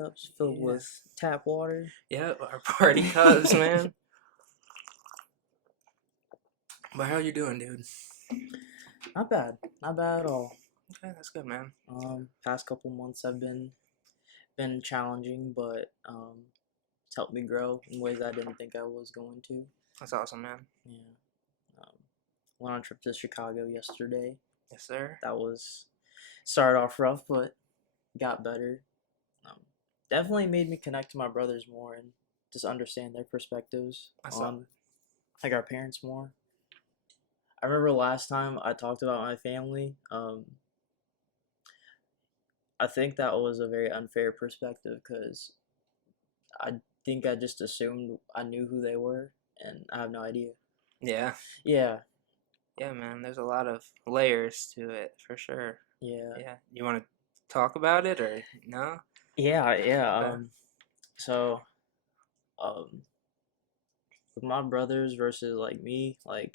cups filled Yeah. with tap water. Yep, our party cups, man. But how you doing, dude? Not bad at all. Okay, that's good, man. Past couple months have been challenging, but it's helped me grow in ways I didn't think I was going to. That's awesome, man. Yeah. Um, Went on a trip to Chicago yesterday. Yes, sir. That was started off rough, but got better. Um, Definitely made me connect to my brothers more and just understand their perspectives I saw. on like our parents more. I remember last time I talked about my family. I think that was a very unfair perspective because I think I just assumed I knew who they were, and I have no idea. Yeah, Yeah, yeah, man. There's a lot of layers to it for sure. yeah, Yeah, you want to talk about it or no? yeah. Okay. So, um, with my brothers versus like me, like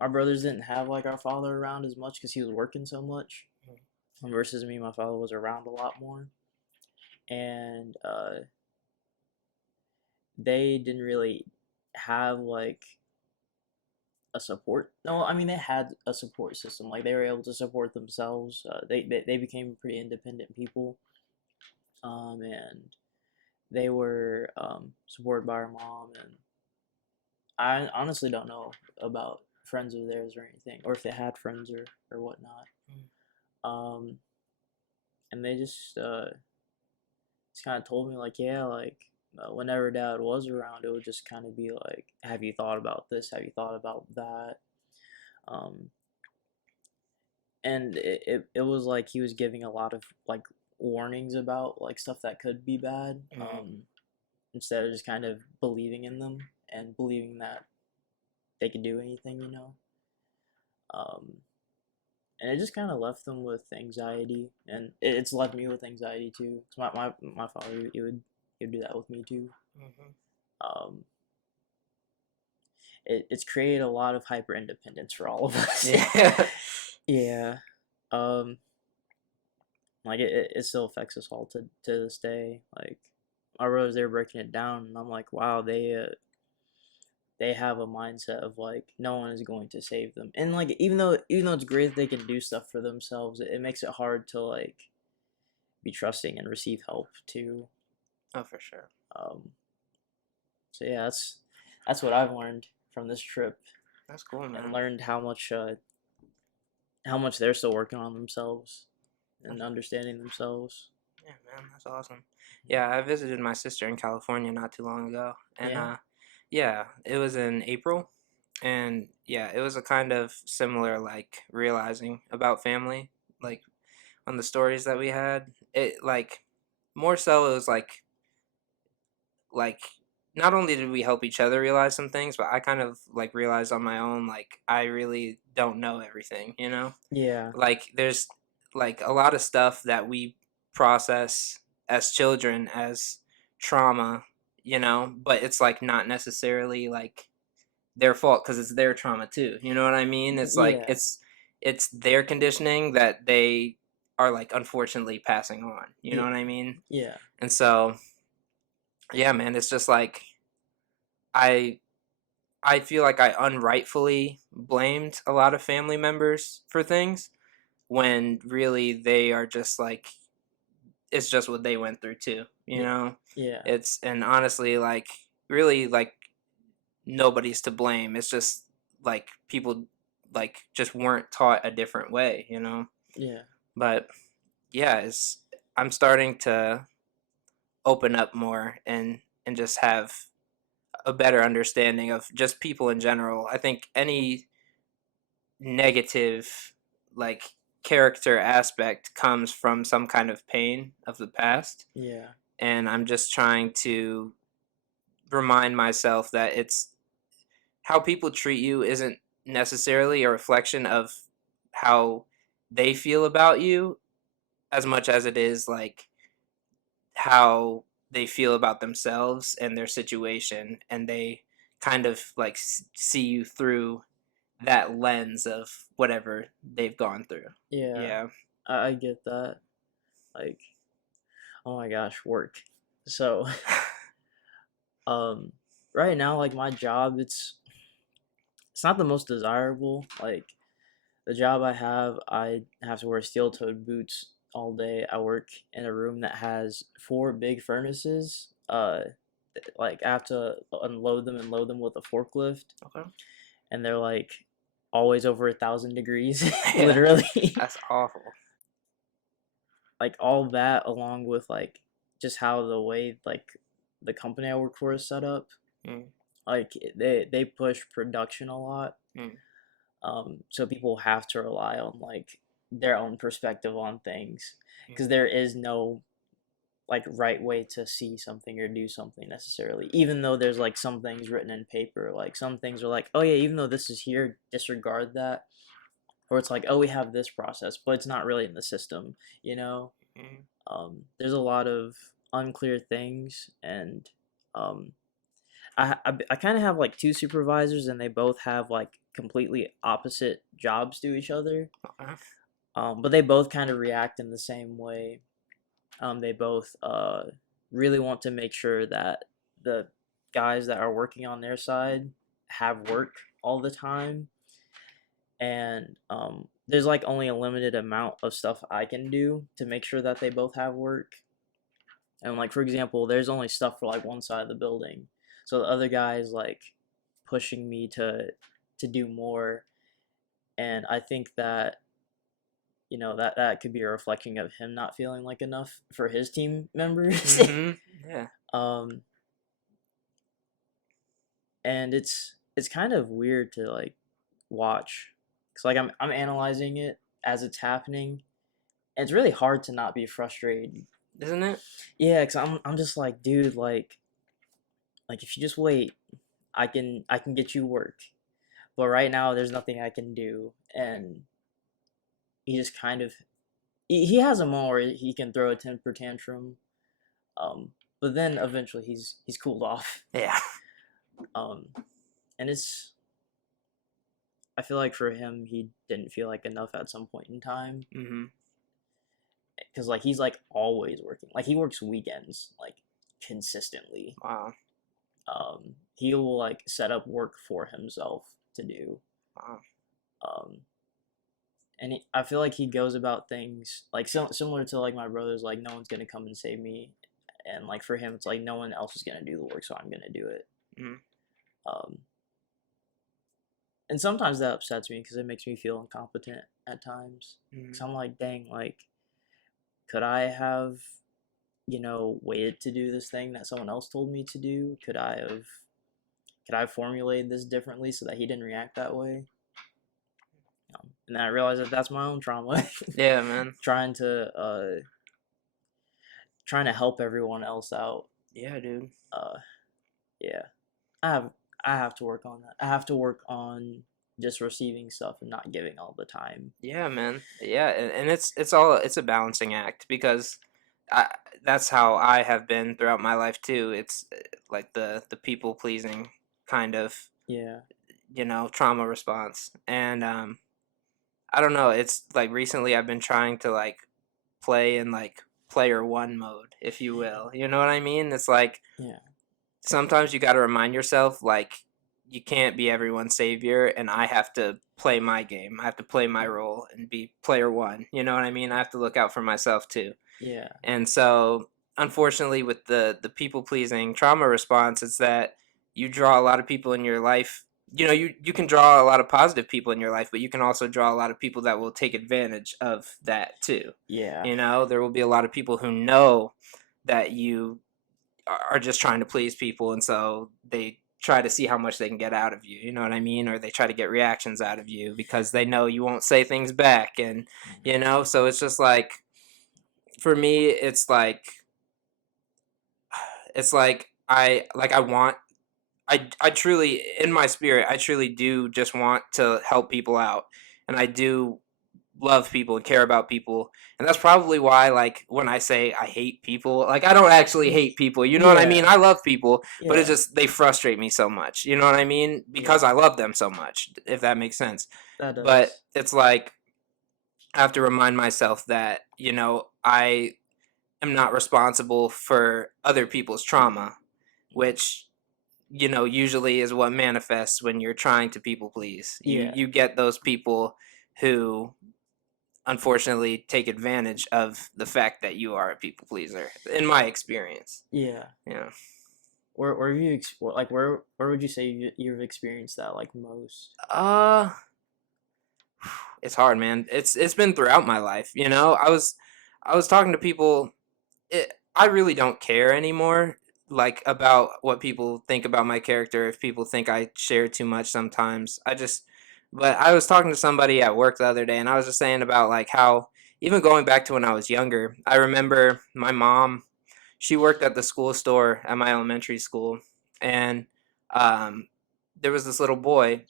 my brothers didn't have like our father around as much because he was working so much. Versus me, my father was around a lot more, and they didn't really have like a support. No, I mean they had a support system. Like they were able to support themselves. They became pretty independent people, and they were supported by our mom. And I honestly don't know about friends of theirs or anything, or if they had friends or whatnot. Um, and they just kind of told me like, yeah, like whenever dad was around, it would just kind of be like, have you thought about this? Have you thought about that? Um, and it was like he was giving a lot of like warnings about like stuff that could be bad, Mm-hmm. instead of just kind of believing in them and believing that they could do anything, um, and it just kind of left them with anxiety, and it's left me with anxiety too. Cause my father, he would do that with me too. Mm-hmm. um, it's created a lot of hyper independence for all of us. Yeah. Yeah. um like it still affects us all to this day. Like my brothers, they're breaking it down, and I'm like, wow, they have a mindset of like no one is going to save them, and like even though it's great that they can do stuff for themselves, it makes it hard to like be trusting and receive help too. Oh, for sure. um so yeah, that's what I've learned from this trip, That's cool, and man. learned how much they're still working on themselves and understanding themselves. Yeah, man, that's awesome. Yeah, I visited my sister in California not too long ago, and Yeah. yeah, it was in April, and yeah, it was a kind of similar like realizing about family, like on the stories that we had. It like more so it was like not only did we help each other realize some things, but I kind of like realized on my own like I really don't know everything, you know? Yeah. Like there's like a lot of stuff that we process as children as trauma, you know, but it's like not necessarily like their fault because it's their trauma too. You know what I mean? It's like Yeah. it's their conditioning that they are like unfortunately passing on. You know Yeah. what I mean? Yeah. And so yeah, man, it's just like I I feel like I unrightfully blamed a lot of family members for things when really they are just like it's just what they went through too, you Yeah. know? Yeah. It's and honestly like really like nobody's to blame. It's just like people like just weren't taught a different way, you know? Yeah. But yeah, it's I'm starting to open up more and just have a better understanding of just people in general. I think any negative like character aspect comes from some kind of pain of the past, Yeah. and I'm just trying to remind myself that it's how people treat you isn't necessarily a reflection of how they feel about you as much as it is like how they feel about themselves and their situation, and they kind of like see you through that lens of whatever they've gone through. Yeah. Yeah. I get that. Like Oh my gosh, work. So, um, right now, like my job, it's not the most desirable. Like the job I have to wear steel-toed boots all day. I work in a room that has four big furnaces. Like I have to unload them and load them with a forklift, Okay. and they're like always over 1,000 degrees, Yeah, literally. that's awful. Like all that, along with like just how the way like the company I work for is set up. Mm, Like they push production a lot, mm, so people have to rely on like their own perspective on things mm, because there is no like right way to see something or do something necessarily, even though there's like some things written in paper. Like some things are like, oh yeah, even though this is here, disregard that. Or it's like, oh, we have this process, but it's not really in the system, you know. mm, There's a lot of unclear things, and um, I kind of have like two supervisors, and they both have like completely opposite jobs to each other. okay. But they both kind of react in the same way. They both really want to make sure that the guys that are working on their side have work all the time, and there's like only a limited amount of stuff I can do to make sure that they both have work. And like for example, there's only stuff for like one side of the building, so the other guy is like pushing me to do more, and I think that that could be a reflection of him not feeling like enough for his team members. Mhm. Yeah. um, and it's kind of weird to like watch, cause like I'm analyzing it as it's happening, and it's really hard to not be frustrated. Isn't it? Yeah, cause I'm just like, dude, like if you just wait, I can get you work. But right now there's nothing I can do, and he just kind of he has a moment where he can throw a temper tantrum, but then eventually he's cooled off. Yeah. Um, and I feel like for him he didn't feel like enough at some point in time, Mhm. because like he's like always working, like he works weekends like consistently. Wow. He will like set up work for himself to do. Wow. Um, and I feel like he goes about things like similar to like my brother's, like no one's gonna come and save me, and like for him it's like no one else is gonna do the work, so I'm gonna do it. Mhm. Um, and sometimes that upsets me because it makes me feel incompetent at times. Mhm. Because I'm like, dang, like could I have waited to do this thing that someone else told me to do? Could I have formulated this differently so that he didn't react that way? And then I realized that that's my own trauma. Yeah, man. trying to uh trying to help everyone else out. Yeah, dude. Uh yeah. I have I have to work on that. I have to work on just receiving stuff and not giving all the time. Yeah, man. Yeah, and it's a balancing act because I that's how I have been throughout my life too. It's like the people pleasing kind of, Yeah. trauma response. And I don't know, it's like recently I've been trying to like play in like player one mode, if you will. You know what I mean? It's like Yeah. sometimes you got to remind yourself like you can't be everyone's savior, and I have to play my game. I have to play my role and be player one. You know what I mean? I have to look out for myself too. Yeah. And so unfortunately with the people pleasing trauma response, it's that you draw a lot of people in your life. You can draw a lot of positive people in your life, but you can also draw a lot of people that will take advantage of that too. Yeah. There will be a lot of people who know that you are just trying to please people, and so they try to see how much they can get out of you. You know what I mean? Or they try to get reactions out of you because they know you won't say things back, and so it's just like for me, it's like I want I truly in my spirit I truly do just want to help people out, and I do love people and care about people. And that's probably why, like, when I say I hate people, like, I don't actually hate people. You know what I mean? Yeah. I love people, but it's Yeah. just they frustrate me so much. You know what I mean? Because Yeah. I love them so much, if that makes sense. That But does. it's like I have to remind myself that, I am not responsible for other people's trauma, which usually is what manifests when you're trying to people please. You Yeah. you get those people who unfortunately take advantage of the fact that you are a people pleaser. In my experience, Yeah. yeah. Where have you like where would you say you've experienced that like most? Uh, it's hard, man. It's been throughout my life. I was talking to people. I really don't care anymore, like about what people think about my character. If people think I share too much, sometimes I just. But I was talking to somebody at work the other day, and I was just saying about like how even going back to when I was younger, I remember my mom. She worked at the school store at my elementary school, and um, there was this little boy.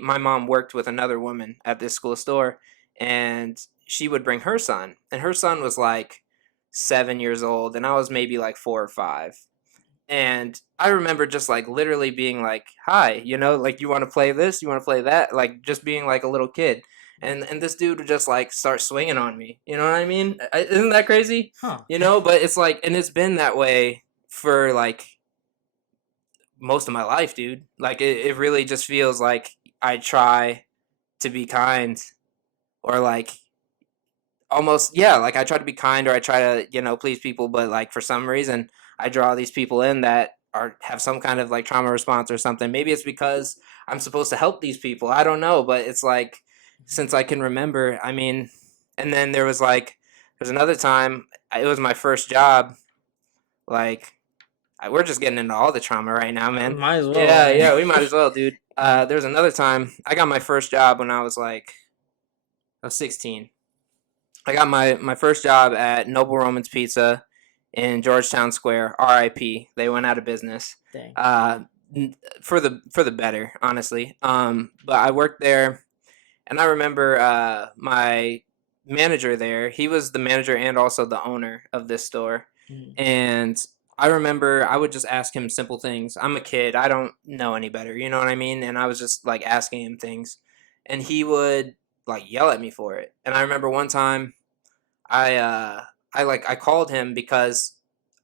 My mom worked with another woman at this school store, and she would bring her son, and her son was like 7 years old, and I was maybe like 4 or 5. And I remember just like literally being like, "Hi, like you want to play this? You want to play that?" Like just being like a little kid. And this dude would just like start swinging on me. You know what I mean? Isn't that crazy? Huh. But it's like, and it's been that way for like most of my life, dude. Like it really just feels like I try to be kind, or like almost, yeah, like I try to be kind, or I try to please people, but like for some reason I draw these people in that have some kind of like trauma response or something. Maybe it's because I'm supposed to help these people, I don't know, but it's like since I can remember, I mean. And then there's another time, it was my first job. Like, we're just getting into all the trauma right now, man. Might as well. Yeah, I mean, yeah, we might as well, dude. There was another time I got my first job when I was 16. I got my first job at Noble Roman's Pizza in Georgetown Square. R.I.P. They went out of business. dang. Uh, for the better, honestly. But I worked there, and I remember my manager there. He was the manager and also the owner of this store, Mm. and I remember I would just ask him simple things. I'm a kid. I don't know any better. You know what I mean? And I was just like asking him things, and he would like yell at me for it. And I remember one time I I called him because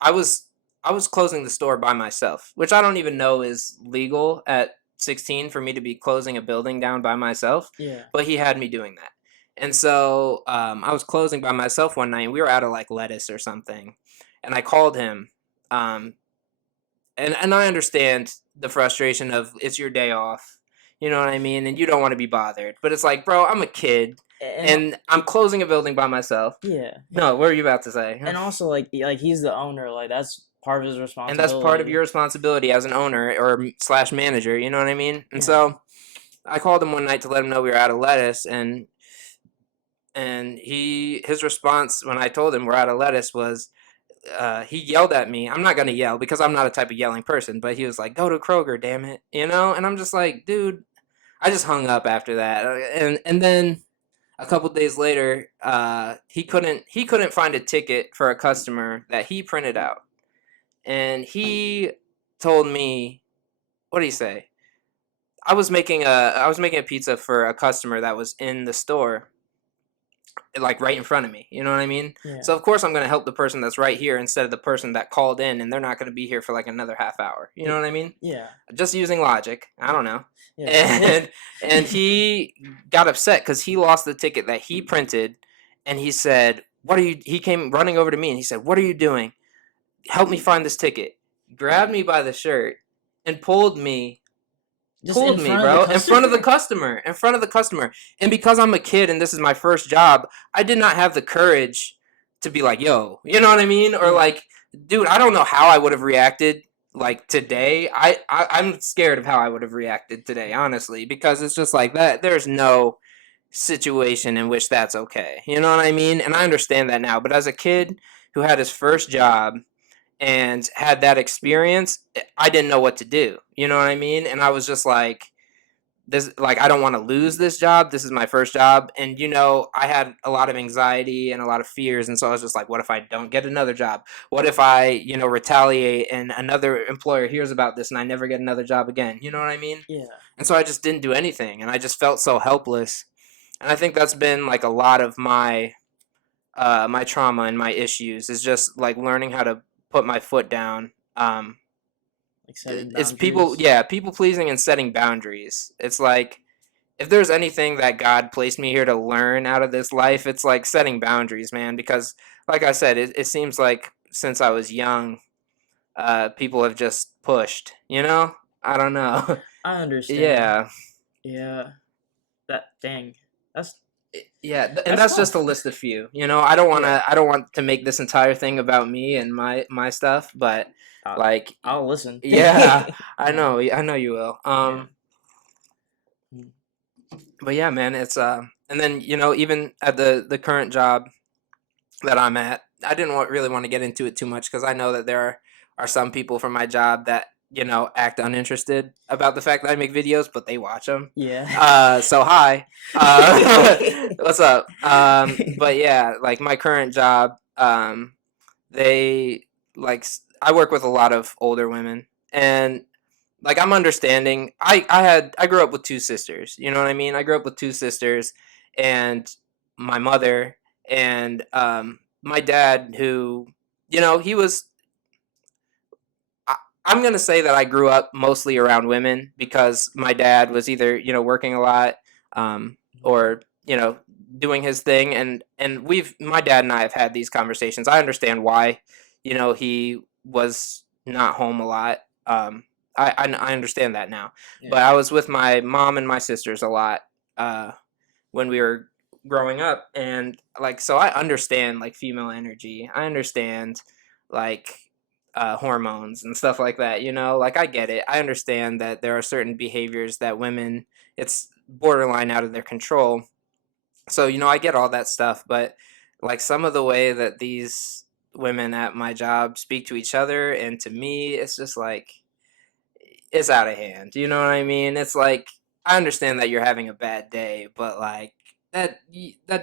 I was I was closing the store by myself, which I don't even know is legal at 16 for me to be closing a building down by myself, Yeah. but he had me doing that. And so I was closing by myself one night, and we were out of like lettuce or something, and I called him. Um, and I understand the frustration of it's your day off, you know what I mean, and you don't want to be bothered. But it's like, bro, I'm a kid, And and I'm closing a building by myself. yeah. No, what are you about to say? And also like he's the owner. Like that's part of his And that's part of responsibility. your responsibility as an owner or slash manager. You know what I mean? And Yeah. so I called him one night to let him know we were out of lettuce, and his response when I told him we're out of lettuce was, he yelled at me. I'm not gonna yell because I'm not a type of yelling person, but he was like, "Go to Kroger, damn it," And I'm just like, dude, I just hung up after that, and then a couple days later, he couldn't find a ticket for a customer that he printed out, and he told me, what did he say? I was making a pizza for a customer that was in the store, like right in front of me. You know what I mean? Yeah. So of course I'm gonna help the person that's right here instead of the person that called in, and they're not gonna be here for like another half hour. You know what I mean? Yeah. Just using logic. I don't know. Yeah. And he got upset because he lost the ticket that he printed, and he said, "What are you?" He came running over to me and he said, "What are you doing? Help me find this ticket." Grabbed me by the shirt and Just in pulled me, front of the bro, in front of the customer. customer, in front of the customer. And because I'm a kid and this is my first job, I did not have the courage to be like, "Yo," you know what I mean? Or Yeah. like, dude, I don't know how I would have reacted like today. I'm scared of how I would have reacted today, honestly, because it's just like that. There's no situation in which that's okay. You know what I mean? And I understand that now. But as a kid who had his first job and had that experience, I didn't know what to do. You know what I mean? And I was just like, this, like, I don't want to lose this job. This is my first job. And, I had a lot of anxiety and a lot of fears. And so I was just like, what if I don't get another job? What if I, retaliate and another employer hears about this and I never get another job again? You know what I mean? Yeah. And so I just didn't do anything. And I just felt so helpless. And I think that's been like a lot of my my trauma and my issues is just like learning how to put my foot down. Like setting It's people, boundaries. yeah, people pleasing and setting boundaries. It's like if there's anything that God placed me here to learn out of this life, it's like setting boundaries, man. Because, like I said, it seems like since I was young, people have just pushed. You know, I don't know. I understand. Yeah, Yeah. That dang. That's yeah, and that's that's just a tough. list of few. You know, I don't want Yeah. to. I don't want to make this entire thing about me and my stuff, but I'll, like, I'll listen. yeah, I Yeah. know, I know you will. Yeah. Mm. But yeah, man, it's and then even at the current job that I'm at, I didn't really want to get into it too much because I know that there are some people from my job that act uninterested about the fact that I make videos, but they watch them. Yeah. So hi, what's up? But yeah, like my current job, they I work with a lot of older women, and like I'm understanding. I grew up with two sisters. You know what I mean? I grew up with two sisters, and my mother and my dad, who he was. I, I'm gonna say that I grew up mostly around women because my dad was either working a lot, or doing his thing, and my dad and I have had these conversations. I understand why, he was not home a lot. I understand that now, Yeah. but I was with my mom and my sisters a lot uh, when we were growing up, and like so I understand like female energy. I understand like hormones and stuff like that. Like I get it. I understand that there are certain behaviors that women it's borderline out of their control. So I get all that stuff, but like some of the way that these women at my job speak to each other and to me, it's just like it's out of hand. You know what I mean? It's like I understand that you're having a bad day, but like that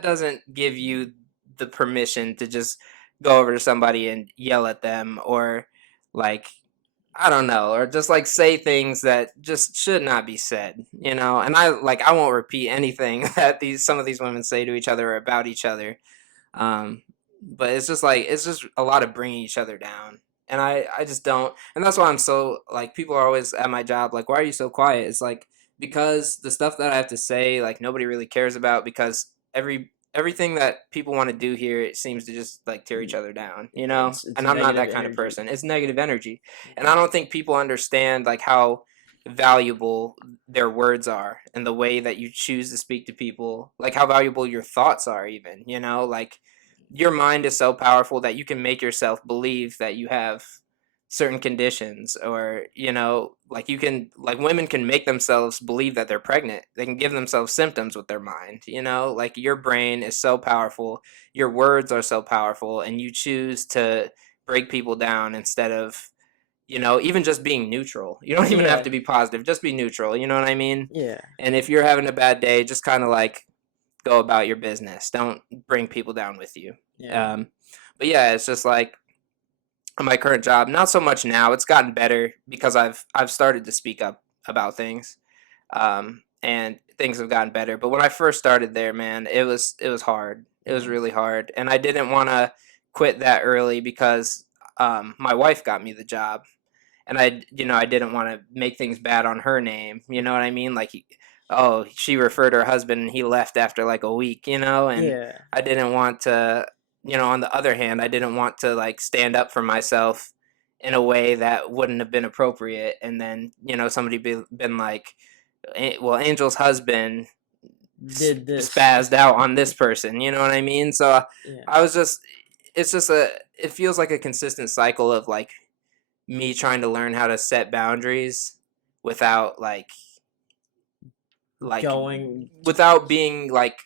doesn't give you the permission to just go over to somebody and yell at them or like I don't know, or just like say things that just should not be said, And I won't repeat anything that these some of these women say to each other or about each other. Um, but it's just like it's just a lot of bringing each other down, and I just don't, and that's why I'm so like people are always at my job like, why are you so quiet? It's like because the stuff that I have to say like nobody really cares about because everything that people want to do here it seems to just like tear each other down, It's and I'm not negative that kind of energy. person. It's negative energy, and Mhm. I don't think people understand like how valuable their words are and the way that you choose to speak to people, like how valuable your thoughts are even, like your mind is so powerful that you can make yourself believe that you have certain conditions or like you can like women can make themselves believe that they're pregnant. They can give themselves symptoms with their mind, like your brain is so powerful, your words are so powerful, and you choose to break people down instead of even just being neutral. You don't even have Yeah. to be positive, just be neutral, you know what I mean? Yeah. And if you're having a bad day, just kind of like go about your business. Don't bring people down with you. Yeah. Um, but yeah, it's just like my current job. Not so much now. It's gotten better because I've started to speak up about things, and things have gotten better. But when I first started there, man, it was hard. It was Yeah. really hard, and I didn't want to quit that early because my wife got me the job, and I didn't want to make things bad on her name. You know what I mean? Like, oh, she referred her husband and he left after like a week. And Yeah. I didn't want to. On the other hand, I didn't want to like stand up for myself in a way that wouldn't have been appropriate, and then somebody been like, well, Angel's husband Did this. spazzed out on this person. You know what I mean? So Yeah. I was just. It's just it feels like a consistent cycle of like me trying to learn how to set boundaries without like Going. without being like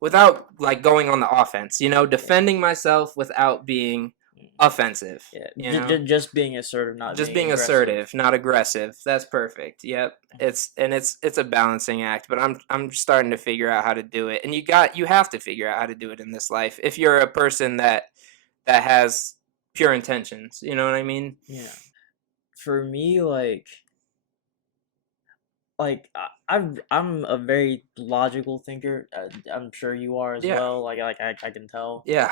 without like going on the offense, Yeah. defending myself without being offensive, Yeah. you know, Just being assertive, not just being being aggressive. assertive, not aggressive. That's perfect. Yep. It's a balancing act, but I'm starting to figure out how to do it. And you have to figure out how to do it in this life if you're a person that has pure intentions, you know what I mean? Yeah. For me, like like I'm a very logical thinker. I'm sure you are as Yeah. well. I can tell. Yeah.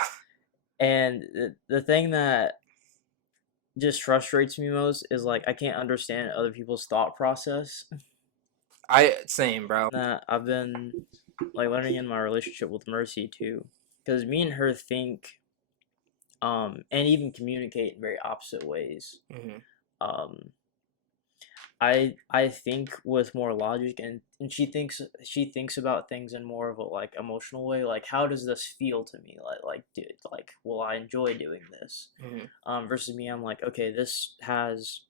And the thing that just frustrates me most is like I can't understand other people's thought process. Same, bro. That I've been like learning in my relationship with Mercy too, because me and her think and even communicate in very opposite ways. Hmm. Um, I think with more logic, and she thinks about things in more of a like emotional way. Like, how does this feel to me? Dude, like, will I enjoy doing this? Hmm. Versus me, I'm like, okay, this has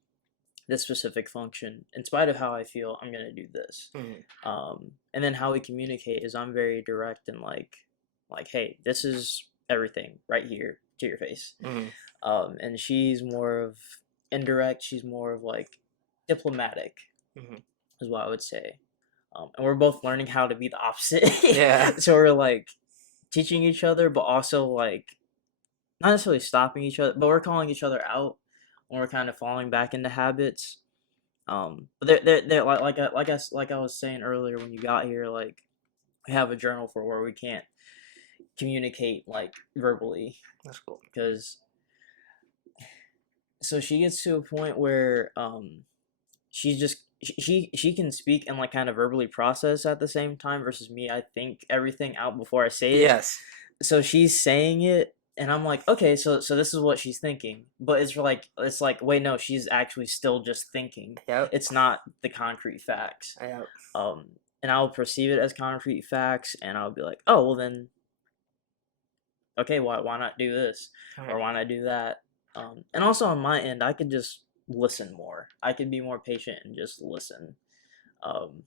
this specific function. In spite of how I feel, I'm gonna do this. Hmm. And then how we communicate is I'm very direct and like, hey, this is everything right here to your face. Hmm. And she's more of indirect. She's more of like diplomatic, Hmm. is what I would say. And we're both learning how to be the opposite. Yeah. So we're like teaching each other, but also like not necessarily stopping each other, but we're calling each other out when we're kind of falling back into habits. But they're like I was saying earlier when you got here, like we have a journal for where we can't communicate like verbally That's cool. because so she gets to a point where she's just she can speak and like kind of verbally process at the same time versus me. I think everything out before I say it. Yes. So she's saying it and I'm like, okay, so this is what she's thinking. But it's like wait, no, she's actually still just thinking. Yep. It's not the concrete facts. Yep. Um and I'll perceive it as concrete facts and I'll be like, oh well then okay, why not do this? Or Alright. why not do that? And also on my end, I could just listen more. I could be more patient and just listen. Um,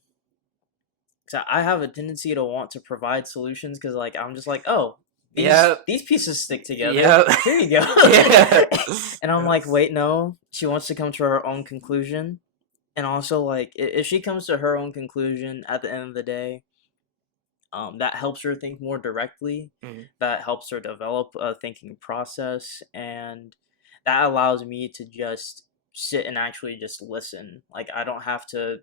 cause I have a tendency to want to provide solutions because like I'm just like, oh, Yep. these pieces stick together. Yep. Here you go. Yeah. And I'm like, wait, no. She wants to come to her own conclusion. And also like if she comes to her own conclusion at the end of the day, that helps her think more directly. Mhm. That helps her develop a thinking process, and that allows me to just sit and actually just listen. Like I don't have to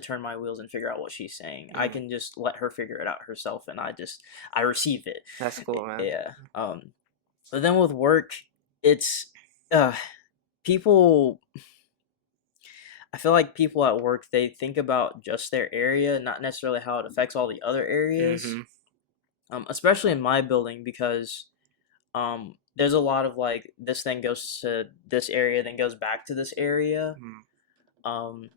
turn my wheels and figure out what she's saying. I Mhm. can just let her figure it out herself, and I receive it. That's cool, man. Yeah. But then with work, it's uh people. I feel like people at work they think about just their area, not necessarily how it affects all the other areas. Mhm. Especially in my building because there's a lot of like this thing goes to this area then goes back to this area. Mhm. um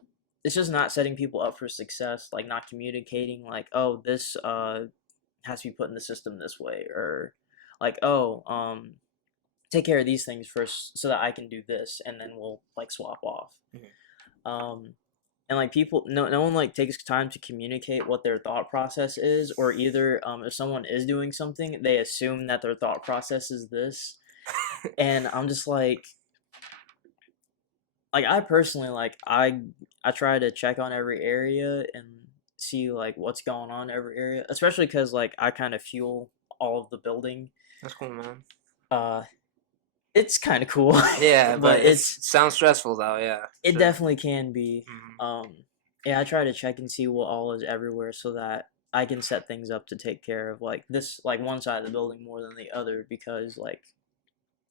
it's just not setting people up for success, like not communicating like, oh, this has to be put in the system this way, or like, oh, take care of these things first so that I can do this and then we'll like swap off. Mhm. um and like people, no one like takes time to communicate what their thought process is, or either if someone is doing something they assume that their thought process is this. And I'm just like I personally like I try to check on every area and see like what's going on in every area, especially because like I kind of fuel all of the building. That's cool, man. uh it's kind of cool. Yeah, but But it sounds stressful though. Yeah, it sure. definitely can be. Mhm. Yeah, I try to check and see what all is everywhere so that I can set things up to take care of like this, like one side of the building more than the other, because like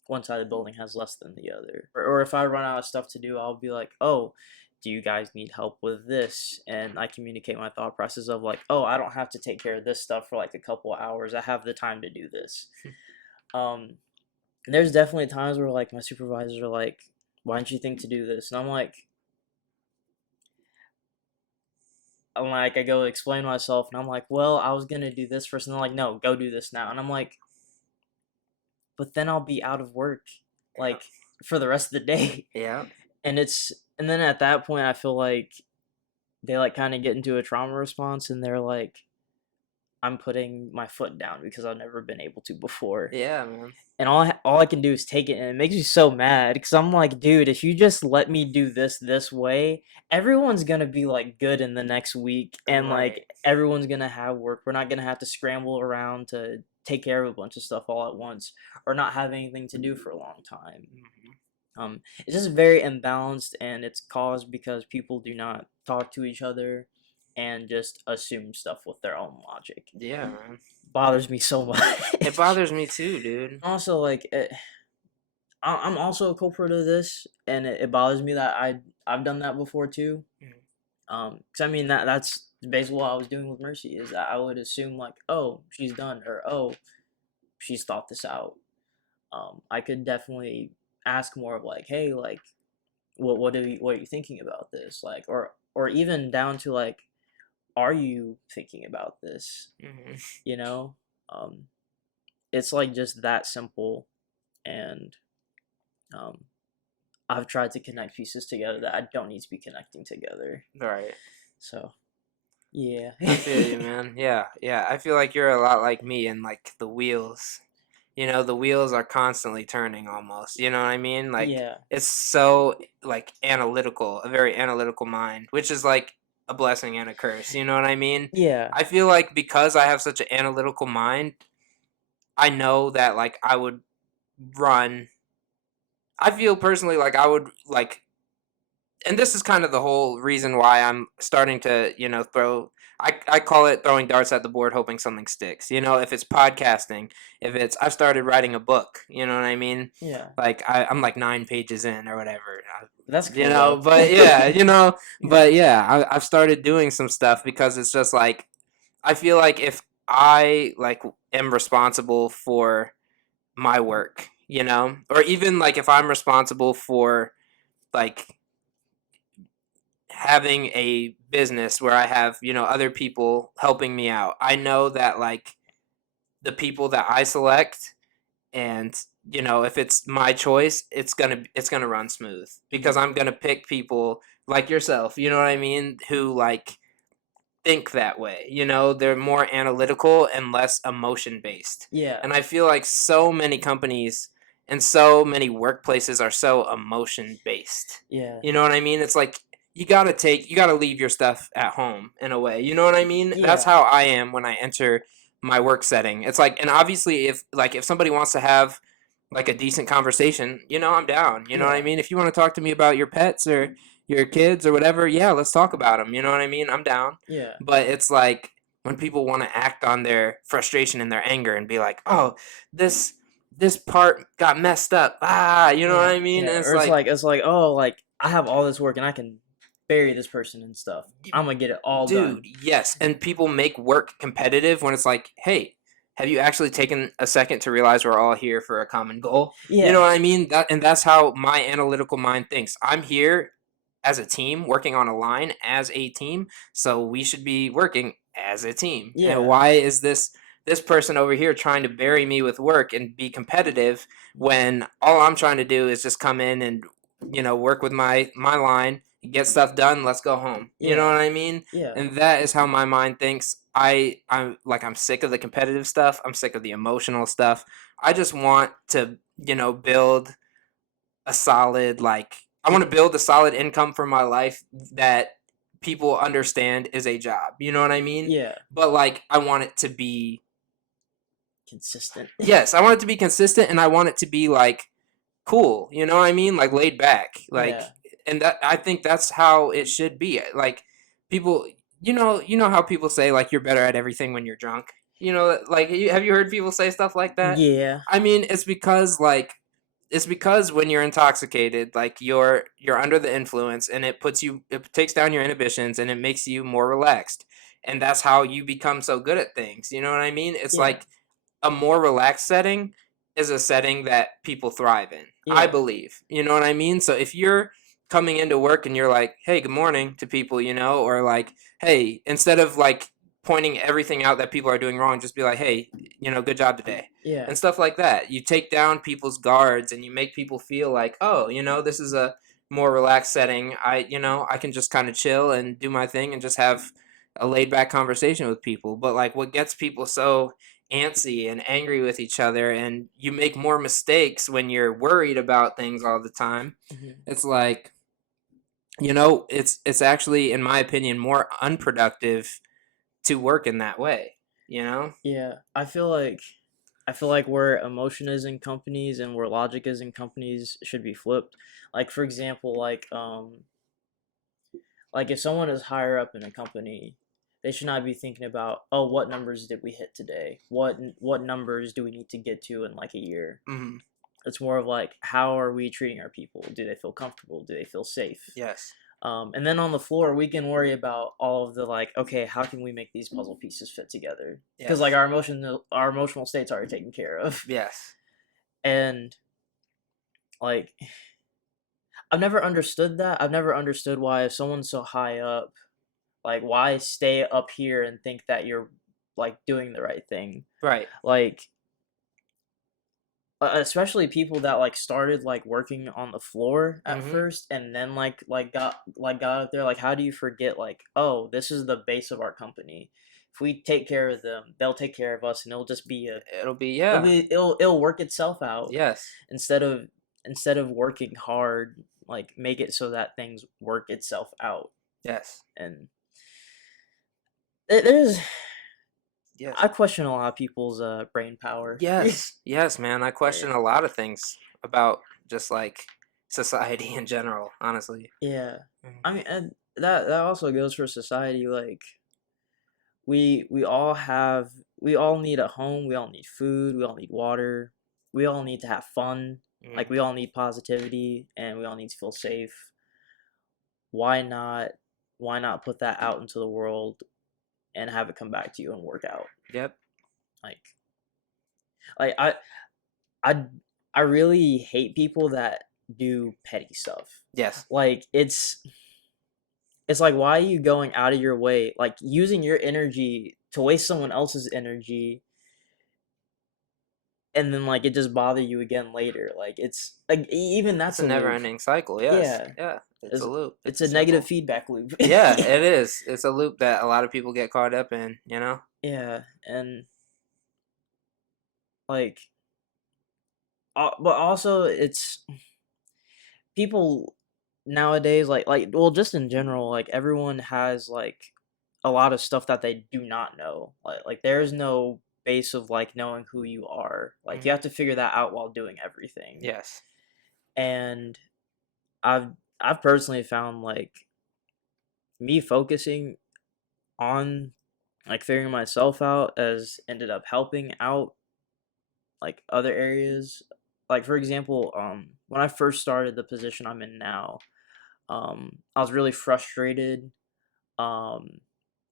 one side of the building has less than the other. Or if I run out of stuff to do, I'll be like, oh, do you guys need help with this? And I communicate my thought process of like, oh, I don't have to take care of this stuff for like a couple hours. I have the time to do this. um, there's definitely times where like my supervisors are like, why didn't you think to do this? And I'm like, I go explain myself, and I'm like, well, I was gonna do this first, and they're like, no, go do this now, and I'm like, but then I'll be out of work, Yeah. like for the rest of the day. Yeah. And then at that point, I feel like they like kind of get into a trauma response, and they're like, I'm putting my foot down because I've never been able to before, Yeah, man. and all I can do is take it, and it makes me so mad because I'm like, dude, if you just let me do this way, everyone's gonna be like good in the next week, and Right. like everyone's gonna have work. We're not gonna have to scramble around to take care of a bunch of stuff all at once, or not have anything to do for a long time. Mhm. It's just very imbalanced, and it's caused because people do not talk to each other and just assume stuff with their own logic. Yeah, man. Bothers me so It much. bothers me too, dude. Also, like, I'm also a culprit of this, and it bothers me that I've done that before too. Mhm. Because I mean that's basically what I was doing with Mercy is that I would assume like, oh, she's done, or oh, she's thought this out. I could definitely ask more of like, hey, like, what are you thinking about this? Like, or even down to like, are you thinking about this? Mhm. You know, um, it's like just that simple, and um, I've tried to connect pieces together that I don't need to be connecting together. Right. So yeah, I feel you, man. Yeah, yeah. I feel like you're a lot like me and like the wheels. You know, the wheels are constantly turning almost. You know what I mean? Like yeah, it's so like analytical, a very analytical mind, which is like a blessing and a curse. You know what I mean? yeah, I feel like because I have such an analytical mind, I know that like I would run. I feel personally like I would like, and this is kind of the whole reason why I'm starting to, throw. I call it throwing darts at the board, hoping something sticks. You know, if it's podcasting, if it's I've started writing a book. You know what I mean? yeah. Like I'm like 9 pages in or whatever. That's cool though. But yeah, Yeah, I've started doing some stuff because it's just like I feel like if I like am responsible for my work, or even like if I'm responsible for like having a business where I have, other people helping me out. I know that like the people that I select and if it's my choice, it's going to run smooth because mhm, I'm going to pick people like yourself, you know what I mean, who like think that way. They're more analytical and less emotion based. yeah, And I feel like so many companies and so many workplaces are so emotion based. yeah, You know what I mean? It's like you got to leave your stuff at home in a way. You know what I mean? That's yeah, how I am when I enter my work setting. It's like, and obviously if somebody wants to have like a decent conversation, I'm down. You know what I yeah, mean? If you want to talk to me about your pets or your kids or whatever, yeah, let's talk about them. You know what I mean? I'm down. yeah, But it's like when people want to act on their frustration and their anger and be like, "Oh, this part got messed up." You know what yeah, I mean? yeah. And it's Or like, it's like, oh, like I have all this work and I can bury this person and stuff. I'm gonna get it all dude, done. yes. And people make work competitive when it's like, "Hey, have you actually taken a second to realize we're all here for a common goal?" You know Yeah, what I mean? That's how my analytical mind thinks. I'm here as a team, working on a line as a team, so we should be working as a team. And yeah, why is this person over here trying to bury me with work and be competitive when all I'm trying to do is just come in and work with my line, get stuff done, let's go home. You know yeah, what I mean? yeah, And that is how my mind thinks. I'm sick of the competitive stuff. I'm sick of the emotional stuff. I just want to, build a solid like I want to build a solid income for my life that people understand is a job. You know what I mean? yeah. But like I want it to be Consistent. yes, I want it to be consistent and I want it to be like cool. You know what I mean? Like laid back. Like Yeah, and that I think that's how it should be. Like people you know how people say like you're better at everything when you're drunk. Like have you heard people say stuff like that? yeah, I mean, it's because when you're intoxicated, like you're under the influence and it takes down your inhibitions and it makes you more relaxed. And that's how you become so good at things. You know what I mean? It's yeah, like a more relaxed setting is a setting that people thrive in. I yeah, believe. You know what I mean? So if you're coming into work and you're like, "Hey, good morning" to people, or like, "Hey," instead of like pointing everything out that people are doing wrong, just be like, "Hey, good job today." yeah, And stuff like that. You take down people's guards and you make people feel like, "Oh, this is a more relaxed setting. I can just kind of chill and do my thing and just have a laid back conversation with people." But like what gets people so antsy and angry with each other and you make more mistakes when you're worried about things all the time. mhm, It's like, it's actually in my opinion more unproductive to work in that way, you know? yeah. I feel like I feel like where emotion is in companies and where logic is in companies should be flipped. Like for example, like if someone is higher up in a company, they should not be thinking about, oh, what numbers did we hit today? What numbers do we need to get to in like a year? Hmm. It's more of like, how are we treating our people? Do they feel comfortable? Do they feel safe? Yes. And then on the floor, we can worry about all of the like, okay, how can we make these puzzle pieces fit together? Because like Yes. our emotional states are taken care of, Yes. and like I've never understood that. I've never understood why if someone's so high up, like why stay up here and think that you're like doing the right thing? Right. Like especially people that like started like working on the floor at Hmm. first and then got up there, like how do you forget like, oh, this is the base of our company. If we take care of them, they'll take care of us and it'll just be a It'll be, it'll yeah. be it'll work itself out Yes. instead of working hard, like make it so that things work itself out. Yes. And there's Yes. I question a lot of people's brain power. Yes. Yes, man. I question a lot of things about just like society in general, honestly. Yeah. Mhm. I mean, and that also goes for society. Like we all have we all need a home, we all need food, we all need water, we all need to have fun. Like Mhm. we all need positivity and we all need to feel safe. Why not put that out into the world and have it come back to you and work out? Yep. Like like I I really hate people that do petty stuff. Yes. Like it's like, why are you going out of your way, like using your energy to waste someone else's energy, and then like it just bother you again later? Like it's like even It's that's a a never loop. ending cycle. Yes. Yeah, Yeah. It's a it's, loop. it's It's a a negative cycle. feedback loop. Yeah, it is. It's a loop that a lot of people get caught up in, you know? Yeah, and like, but also it's people nowadays well, just in general, like everyone has like a lot of stuff that they do not know. Like there's no base of like knowing who you are. Like you Mhm. have to figure that out while doing everything. Yes. And I've I've personally found like me focusing on like figuring myself out has ended up helping out like other areas. Like for example, when I first started the position I'm in now, I was really frustrated. Um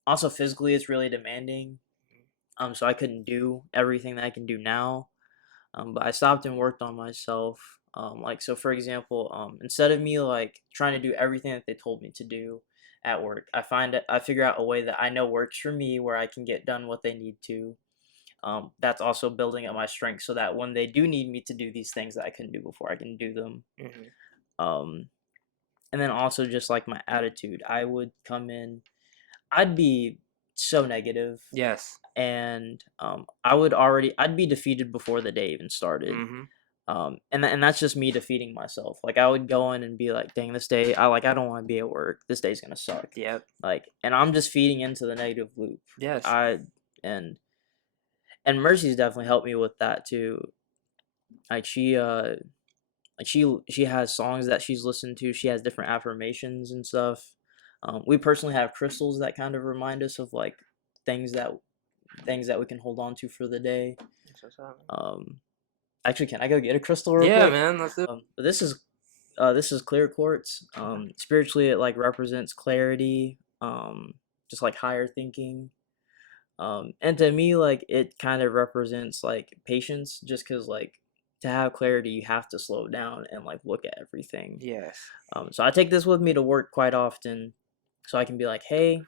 Also physically it's really demanding. So I couldn't do everything that I can do now. But I stopped and worked on myself. Like so for example, instead of me like trying to do everything that they told me to do at work, I figure out a way that I know works for me where I can get done what they need to. That's also building up my strength so that when they do need me to do these things that I couldn't do before, I can do them. Hmm. Um, and then also just like my attitude, I would come in, I'd be so negative, Yes. and I'd be defeated before the day even started. Hmm. And that's just me defeating myself. Like I would go in and be like, dang, this day I don't want to be at work. This day's gonna suck. Yep. Like, and I'm just feeding into the negative loop. Yes. I and and Mercy's definitely helped me with that too. Like she has songs that she's listened to. She has different affirmations and stuff. We personally have crystals that kind of remind us of like things that we can hold on to for the day. That's what's up. Um, Actually, can I go get a crystal real Yeah, quick? man. Let's do it. But this is clear quartz. Spiritually, it like represents clarity, just like higher thinking. And to me, like it kind of represents like patience, just because like to have clarity, you have to slow down and like look at everything. Yes. So I take this with me to work quite often, so I can be like, hey,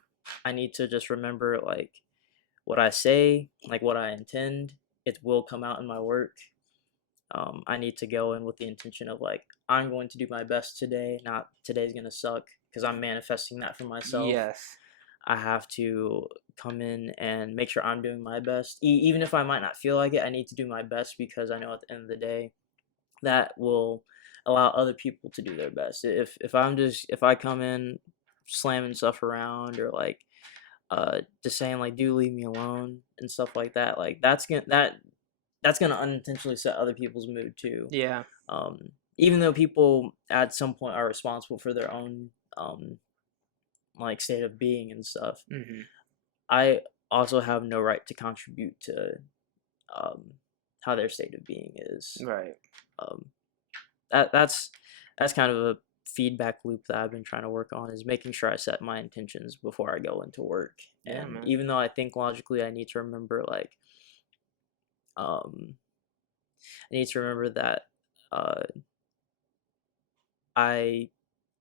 I need to just remember like what I say, like what I intend. It will come out in my work. I need to go in with the intention of like I'm going to do my best today, not today's gonna suck, because I'm manifesting that for myself. Yes. I have to come in and make sure I'm doing my best, even if I might not feel like it. I need to do my best because I know at the end of the day that will allow other people to do their best. If I come in slamming stuff around or like just saying like do leave me alone and stuff like that, like that's gonna that's gonna unintentionally set other people's mood too. Yeah. Even though people at some point are responsible for their own like state of being and stuff, Mhm. I also have no right to contribute to um how their state of being is. Right. Um, that's kind of a feedback loop that I've been trying to work on, is making sure I set my intentions before I go into work. Yeah, And man. even though I think logically I need to remember like um I need to remember that uh I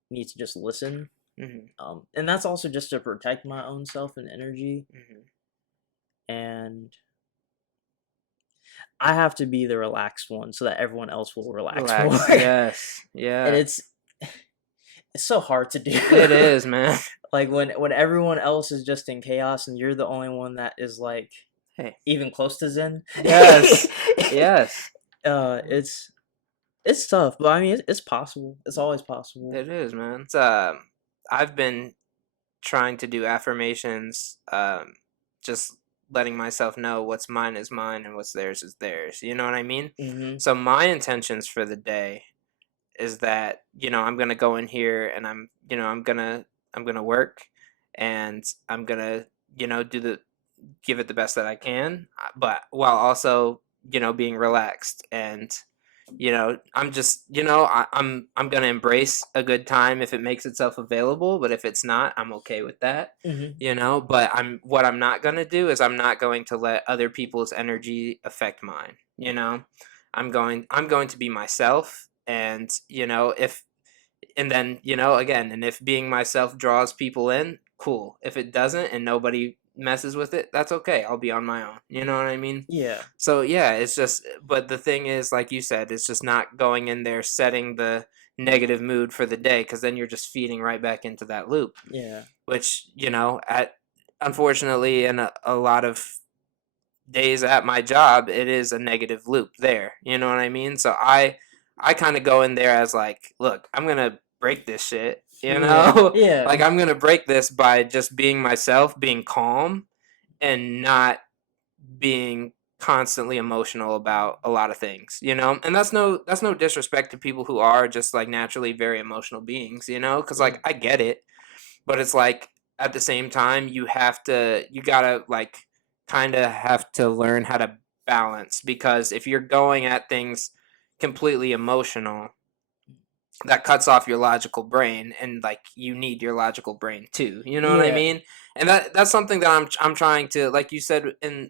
need to just listen. Mhm. And that's also just to protect my own self and energy. Mhm. And I have to be the relaxed one so that everyone else will relax more. Relax. Yes. And Yeah. it's so hard to do. It is, man. Like when everyone else is just in chaos and you're the only one that is like Hey. even close to zen. Yes. Yes. It's tough, but I mean it's possible. It's always possible. It is, man. It's I've been trying to do affirmations, just letting myself know what's mine is mine and what's theirs is theirs. You know what I mean? Mhm. So my intentions for the day is that, I'm gonna go in here and I'm gonna work and I'm gonna, do the give it the best that I can, but while also, being relaxed and I'm just, I'm gonna embrace a good time if it makes itself available, but if it's not, I'm okay with that. Mhm. But I'm not gonna do is I'm not going to let other people's energy affect mine. I'm going to be myself, and if and then again, and if being myself draws people in, cool. If it doesn't and nobody messes with it, that's okay. I'll be on my own. You know what I mean? Yeah. So yeah, it's just, but the thing is, like you said, it's just not going in there setting the negative mood for the day, because then you're just feeding right back into that loop, Yeah. which at unfortunately in a lot of days at my job, it is a negative loop there. You know what I mean? So I kind of go in there as like, look, I'm gonna break this shit. Yeah. Yeah. Like I'm gonna break this by just being myself, being calm, and not being constantly emotional about a lot of things. And that's no disrespect to people who are just like naturally very emotional beings. Because Yeah. like I get it, but it's like at the same time you gotta like kind of have to learn how to balance, because if you're going at things completely emotional, that cuts off your logical brain, and like you need your logical brain too, you know what I Yeah. mean? And that's something that I'm trying to, like you said, in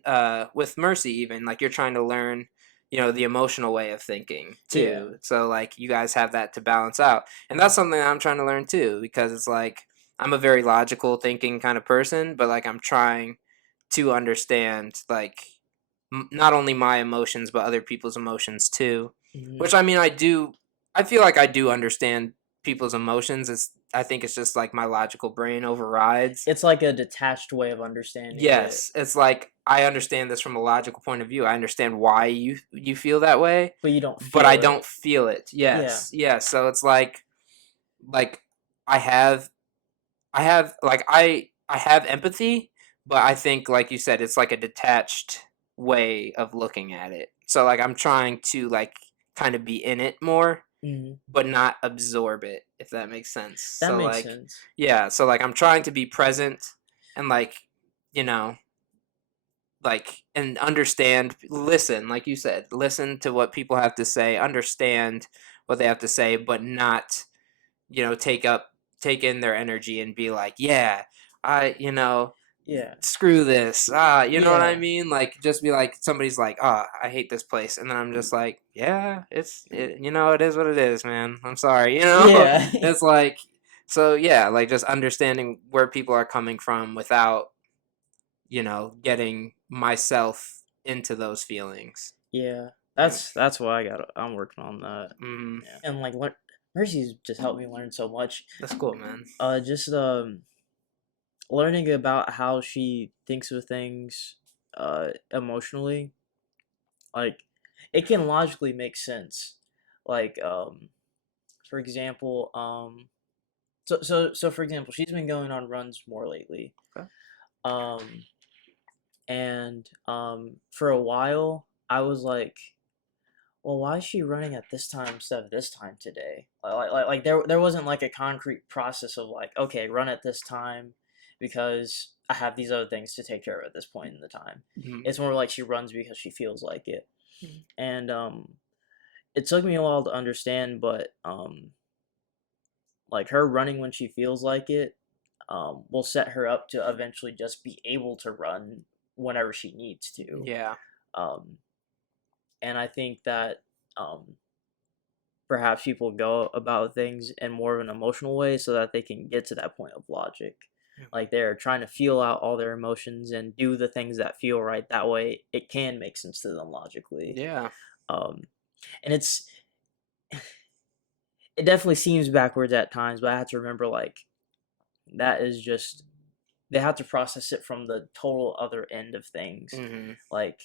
with Mercy, even like you're trying to learn the emotional way of thinking Yeah. too, so like you guys have that to balance out, and that's something that I'm trying to learn too, because it's like I'm a very logical thinking kind of person, but like I'm trying to understand like not only my emotions but other people's emotions too, Mhm. which I mean I feel like I do understand people's emotions. I think it's just like my logical brain overrides. It's like a detached way of understanding it, Yes, it's like I understand this from a logical point of view. I understand why you feel that way, but you don't but I feel it. don't feel it. Yeah. Yes. Yes. So it's like I have I have empathy, but I think like you said, it's like a detached way of looking at it. So like I'm trying to like kind of be in it more, Mhm. but not absorb it, if that makes sense. That So makes like sense. yeah, so like I'm trying to be present and like, you know, and understand, listen, like you said, listen to what people have to say, understand what they have to say, but not, take in their energy and be like, yeah, I, Yeah. screw this. You know what I Yeah. mean? Like, just be like, somebody's like, I hate this place. And then I'm just like, yeah, it is what it is, man. I'm sorry, Yeah. It's like, so yeah, like just understanding where people are coming from without, getting myself into those feelings. Yeah. Yeah. That's what I'm working on that. Mm, Yeah. And like Mercy's just helped me learn so much. that's cool, man. Just learning about how she thinks of things emotionally, like it can logically make sense. Like for example, so for example, she's been going on runs more lately. Okay. Um and for a while I was like, well, why is she running at this time instead of this time today? There wasn't like a concrete process of like, okay, run at this time because I have these other things to take care of at this point in the time. Mhm. It's more like she runs because she feels like it. Mhm. And it took me a while to understand, but like her running when she feels like it will set her up to eventually just be able to run whenever she needs to. Yeah. Um, and I think that perhaps people go about things in more of an emotional way so that they can get to that point of logic. Mhm. Like they're trying to feel out all their emotions and do the things that feel right. That way, it can make sense to them logically. Yeah. Um, and it definitely seems backwards at times, but I have to remember like that is just they have to process it from the total other end of things. Mhm. Like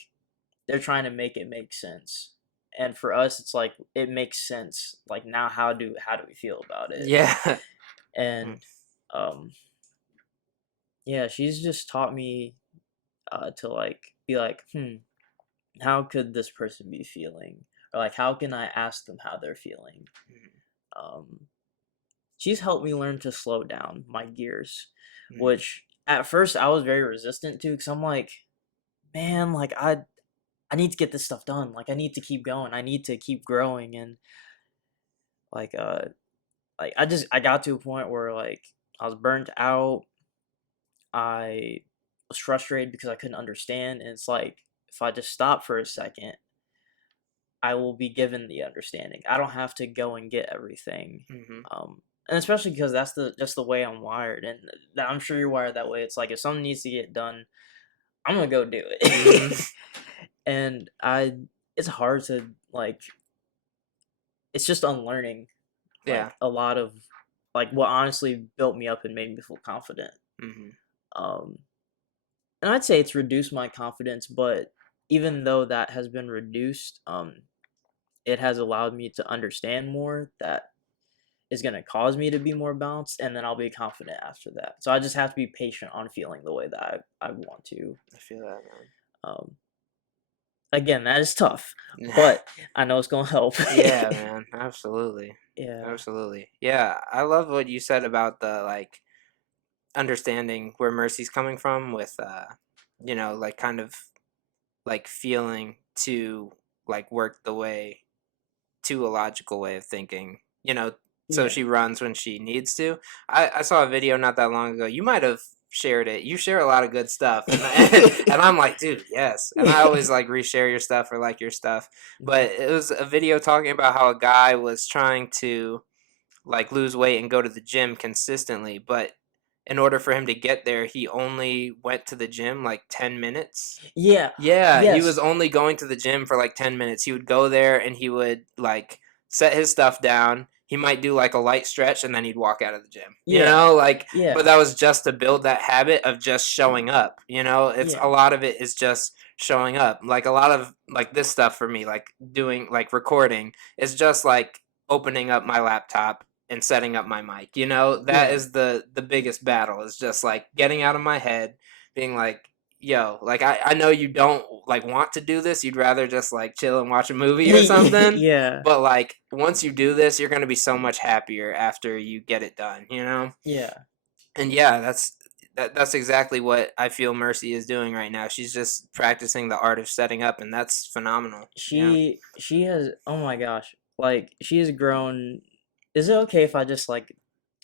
they're trying to make it make sense. And for us, it's like it makes sense. Like now, how do we feel about it? Yeah. Mm. And um, yeah, she's just taught me to like be like, how could this person be feeling, or like how can I ask them how they're feeling? Mhm. Um, she's helped me learn to slow down my gears, Mhm. which at first I was very resistant to because I'm like, man, like I need to get this stuff done. Like I need to keep going. I need to keep growing and like I got to a point where like I was burnt out. I was frustrated because I couldn't understand and it's like if I just stop for a second, I will be given the understanding. I don't have to go and get everything. Mhm. And especially because that's the just the way I'm wired and I'm sure you're wired that way. It's like if something needs to get done, I'm going to go do Mhm. it. And it's hard to like it's just unlearning Yeah. like a lot of like what honestly built me up and made me feel confident. Mhm. Um, and I'd say it's reduced my confidence, but even though that has been reduced, it has allowed me to understand more that is going to cause me to be more balanced, and then I'll be confident after that. So I just have to be patient on feeling the way that I want to. I feel that, Um, again, that is tough, man. but I know it's going to help. Yeah, man. Absolutely. Yeah. Absolutely. Yeah, I love what you said about the like understanding where Mercy's coming from with like kind of like feeling to like work the way to a logical way of thinking, so Yeah. she runs when she needs to. I saw a video not that long ago. You might have shared it. You share a lot of good stuff, and and I'm like, dude, yes. And I always like reshare your stuff or like your stuff. Mhm. But it was a video talking about how a guy was trying to like lose weight and go to the gym consistently, but in order for him to get there, he only went to the gym like 10 minutes. Yeah. Yeah, he was Yes. only going to the gym for like 10 minutes. He would go there and he would like set his stuff down. He might do like a light stretch and then he'd walk out of the gym. Yeah. Like, but Yeah. that was just to build that habit of just showing up. It's a Yeah. lot of it is just showing up. Like a lot of like this stuff for me, like doing like recording is just like opening up my laptop and setting up my mic. That Yeah. is the biggest battle is just like getting out of my head, being like, yo, like I know you don't like want to do this. You'd rather just like chill and watch a movie or something. Yeah. But like once you do this, you're gonna be so much happier after you get it done, Yeah. And yeah, that's exactly what I feel Mercy is doing right now. She's just practicing the art of setting up, and that's phenomenal. Yeah. She has oh my gosh. Like she has grown. Is it okay if I just like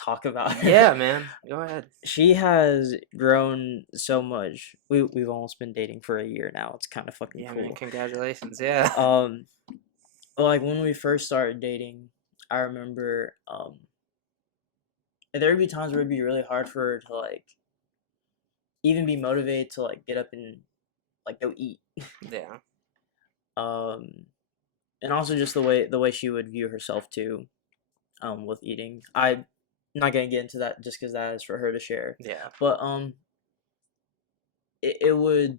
talk about her? Yeah, man. Go ahead. She has grown so much. We've almost been dating for a year now. It's kind of fucking Yeah, man. cool. Congratulations. Yeah. Um like when we first started dating, I remember there would be times where it'd be really hard for her to like even be motivated to like get up and like go eat. Yeah. Um and also just the way she would view herself too with eating. I'm not gonna get into that just because that is for her to share. Yeah. But it would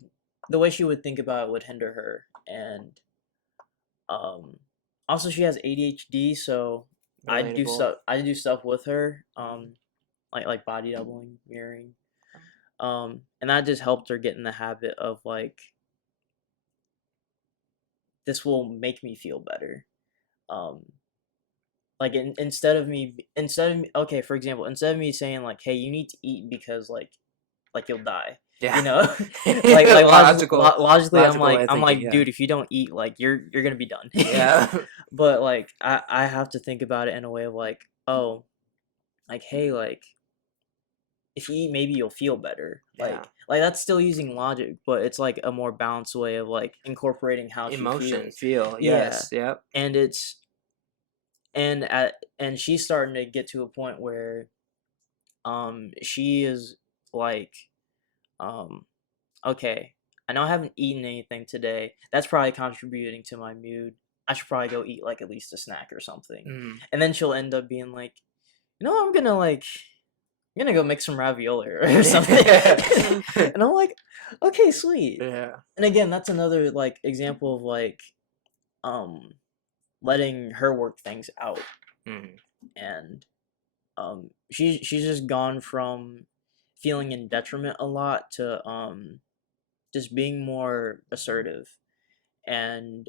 the way she would think about it would hinder her, and um, also she has ADHD, so Relatable. I do stuff with her, like body doubling, mirroring, and that just helped her get in the habit of like this will make me feel better. Um, like instead of me, okay, for example, instead of me saying like, hey, you need to eat because like you'll die, Yeah. you know, like Logical logically, I'm logical like way of I'm thinking, like, yeah. dude, if you don't eat, like you're gonna be done. Yeah. But like I have to think about it in a way of like, oh, like hey, like if you eat, maybe you'll feel better. Yeah. Like that's still using logic, but it's like a more balanced way of like incorporating how she Emotion, feels. feel, Yeah, yes, yep. and and she's starting to get to a point where she is like um okay, I know I haven't eaten anything today. That's probably contributing to my mood. I should probably go eat like at least a snack or something. Mm. And then she'll end up being like, I'm gonna go make some ravioli or something. And I'm like, okay, sweet. Yeah. And again, that's another like example of like um letting her work things out. Mhm. And she's just gone from feeling in detriment a lot to just being more assertive and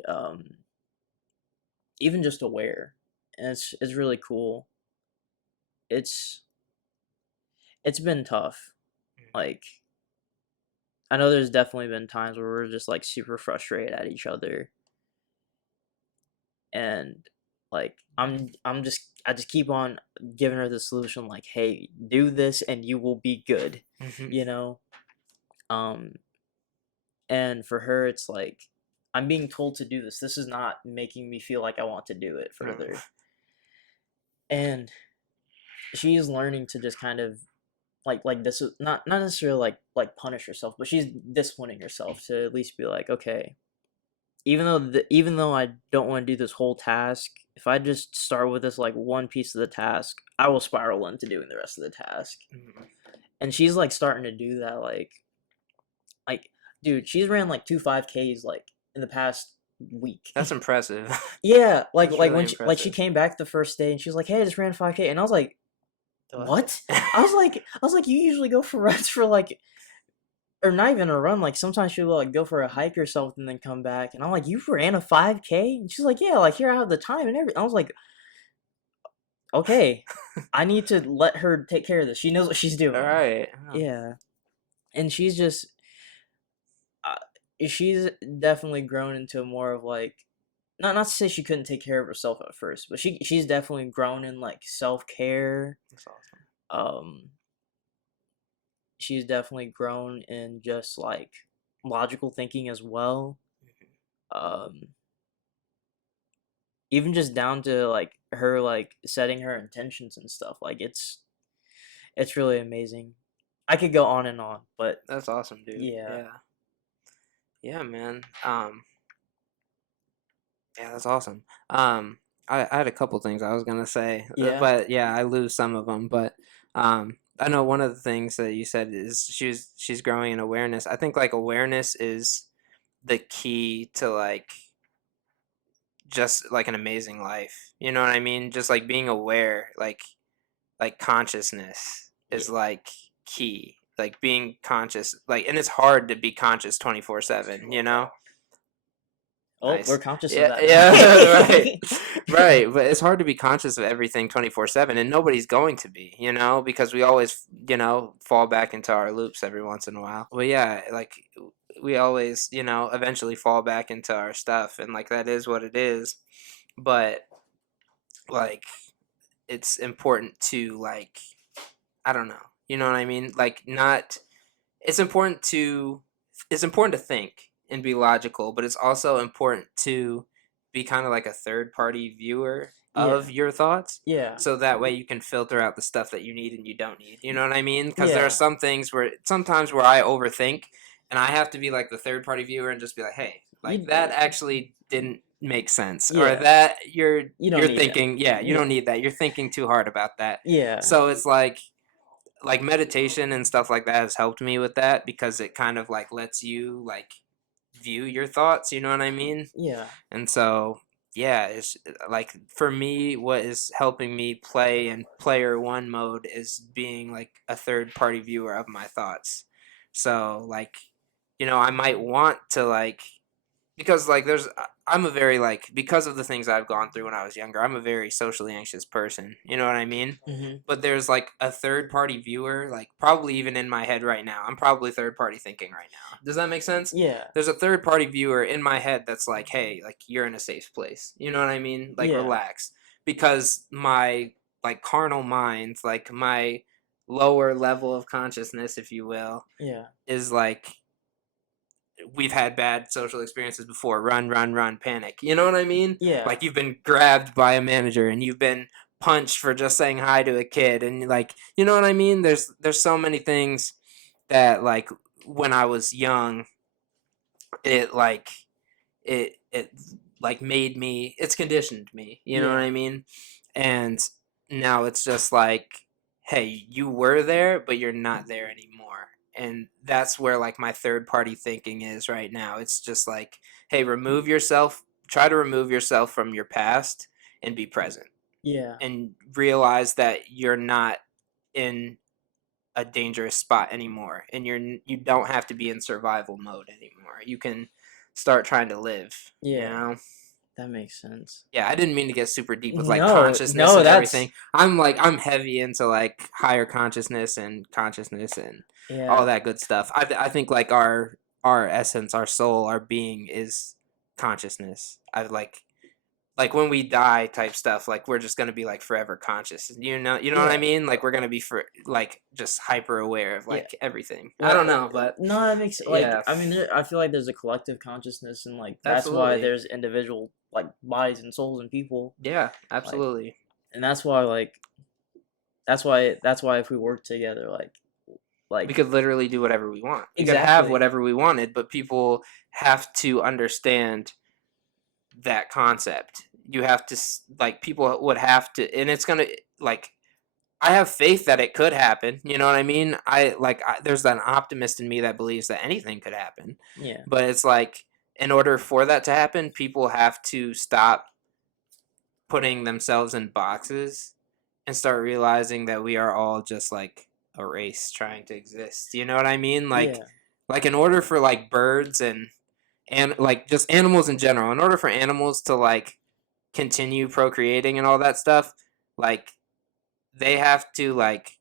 even just aware. And it's really cool. It's it's been tough. Like I know there's definitely been times where we're just like super frustrated at each other, and like I just keep on giving her the solution like, hey, do this and you will be good, Mhm. you know. Um, and for her, it's like I'm being told to do this. This is not making me feel like I want to do it Mm. further, and she's learning to just kind of like this is not necessarily like punish herself, but she's disciplining herself to at least be like, okay, even though I don't want to do this whole task, if I just start with this like one piece of the task, I will spiral into doing the rest of the task. Mhm. And she's like starting to do that like dude, she's ran like 2 5Ks like in the past week. That's impressive. Yeah, That's like really when she impressive. came back the first day and she was like, "Hey, I just ran 5K." And I was like, What? "What?" I was like, "You usually go for runs for like or not even a run, like sometimes she'll like go for a hike or something and then come back." And I'm like, "You ran a 5K?" And she's like, "Yeah, like here I have the time and everything." I was like, "Okay, I need to let her take care of this. She knows what she's doing." Alright. Oh. Yeah, and uh, she's definitely grown into more of like not to say she couldn't take care of herself at first, but she's definitely grown in like self care. That's awesome. Um, she's definitely grown in just like logical thinking as well. Um, even just down to like her like setting her intentions and stuff. Like it's really amazing. I could go on and on, but That's awesome, dude. yeah, Yeah. Yeah, man. Yeah, that's awesome. I had a couple things I was gonna say, yeah, but yeah, I lose some of them. But I know one of the things that you said is she's growing in awareness. I think like awareness is the key to like just like an amazing life. You know what I mean? Just like being aware, like consciousness yeah. is like key. Like being conscious, like, and it's hard to be conscious 24/7. You know? Oh, we're Nice. conscious of Yeah, that now. yeah, right. Right, but it's hard to be conscious of everything 24/7 and nobody's going to be, because we always, fall back into our loops every once in a while. Well, yeah, like we always, eventually fall back into our stuff and like that is what it is. But like it's important to like I don't know. You know what I mean? Like not it's important to think and be logical, but it's also important to be kind of like a third party viewer Yeah, of your thoughts. yeah, So that way you can filter out the stuff that you need and you don't need. You know what I mean? Because there are yeah, some things where sometimes where I overthink and I have to be like the third party viewer and just be like, hey, like you, that actually didn't make sense. Or yeah, that you're you don't you're need that. thinking, yeah, you don't Yeah, need that. You're thinking too hard about that. yeah, So it's like meditation and stuff like that has helped me with that because it kind of like lets you like view your thoughts, you know what I mean? yeah, And so yeah, it's like for me what is helping me play in player one mode is being like a third party viewer of my thoughts. So like I might want to like because like I'm a very like, because of the things I've gone through when I was younger, I'm a very socially anxious person. You know what I mean? Mhm. But there's like a third party viewer, like probably even in my head right now. I'm probably third party thinking right now. Does that make sense? Yeah. There's a third party viewer in my head that's like, "Hey, like you're in a safe place." You know what I mean? Like Yeah. relax. Because my like carnal mind, like my lower level of consciousness, if you will, Yeah. is like, we've had bad social experiences before. Run, run, run, panic. You know what I mean? Yeah. Like you've been grabbed by a manager and you've been punched for just saying hi to a kid, and like, you know what I mean? There's so many things that like when I was young, it like it like made me, it's conditioned me. You know what Yeah. I mean? And now it's just like, hey, you were there, but you're not there anymore. And that's where like my third party thinking is right now. It's just like, hey, try to remove yourself from your past and be present Yeah. and realize that you're not in a dangerous spot anymore, and you don't have to be in survival mode anymore. You can start trying to live, you Yeah. know? That makes sense. Yeah, I didn't mean to get super deep with like No, consciousness no, and that's everything. I'm heavy into like higher consciousness and all yeah. that good stuff. I think like our essence, our soul, our being is consciousness. I like when we die type stuff, like we're just gonna be like forever conscious. You know what I Yeah. mean? Like we're gonna be for like just hyper aware of Yeah. like everything. I Well, don't know, but no, that makes like yeah, I mean, I feel like there's a collective consciousness, and like that's why absolutely. there's individual like bodies and souls and people, Yeah, like, absolutely. and that's why if we work together, We like could literally do whatever we want. We could have exactly, whatever we wanted, but people have to understand that concept. You have to like, people would have to, and it's gonna like, I have faith that it could happen. You know what I mean? There's that optimist in me that believes that anything could happen, yeah, but it's like, in order for that to happen, people have to stop putting themselves in boxes and start realizing that we are all just like a race trying to exist. You know what I mean? yeah, Like in order for like birds and like just animals in general, in order for animals to like continue procreating and all that stuff, like they have to like,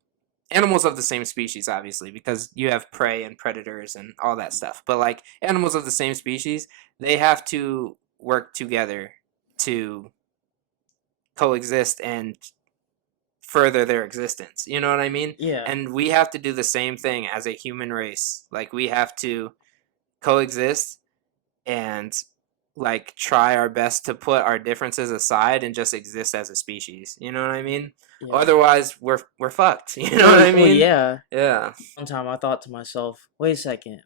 animals of the same species obviously, because you have prey and predators and all that stuff, but like animals of the same species, they have to work together to coexist and further their existence. You know what I mean? yeah, And we have to do the same thing as a human race. Like we have to coexist and like try our best to put our differences aside and just exist as a species. You know what I mean? yeah. Otherwise, we're fucked. You know what Well, I well, mean? yeah. Yeah. One time I thought to myself, wait a second,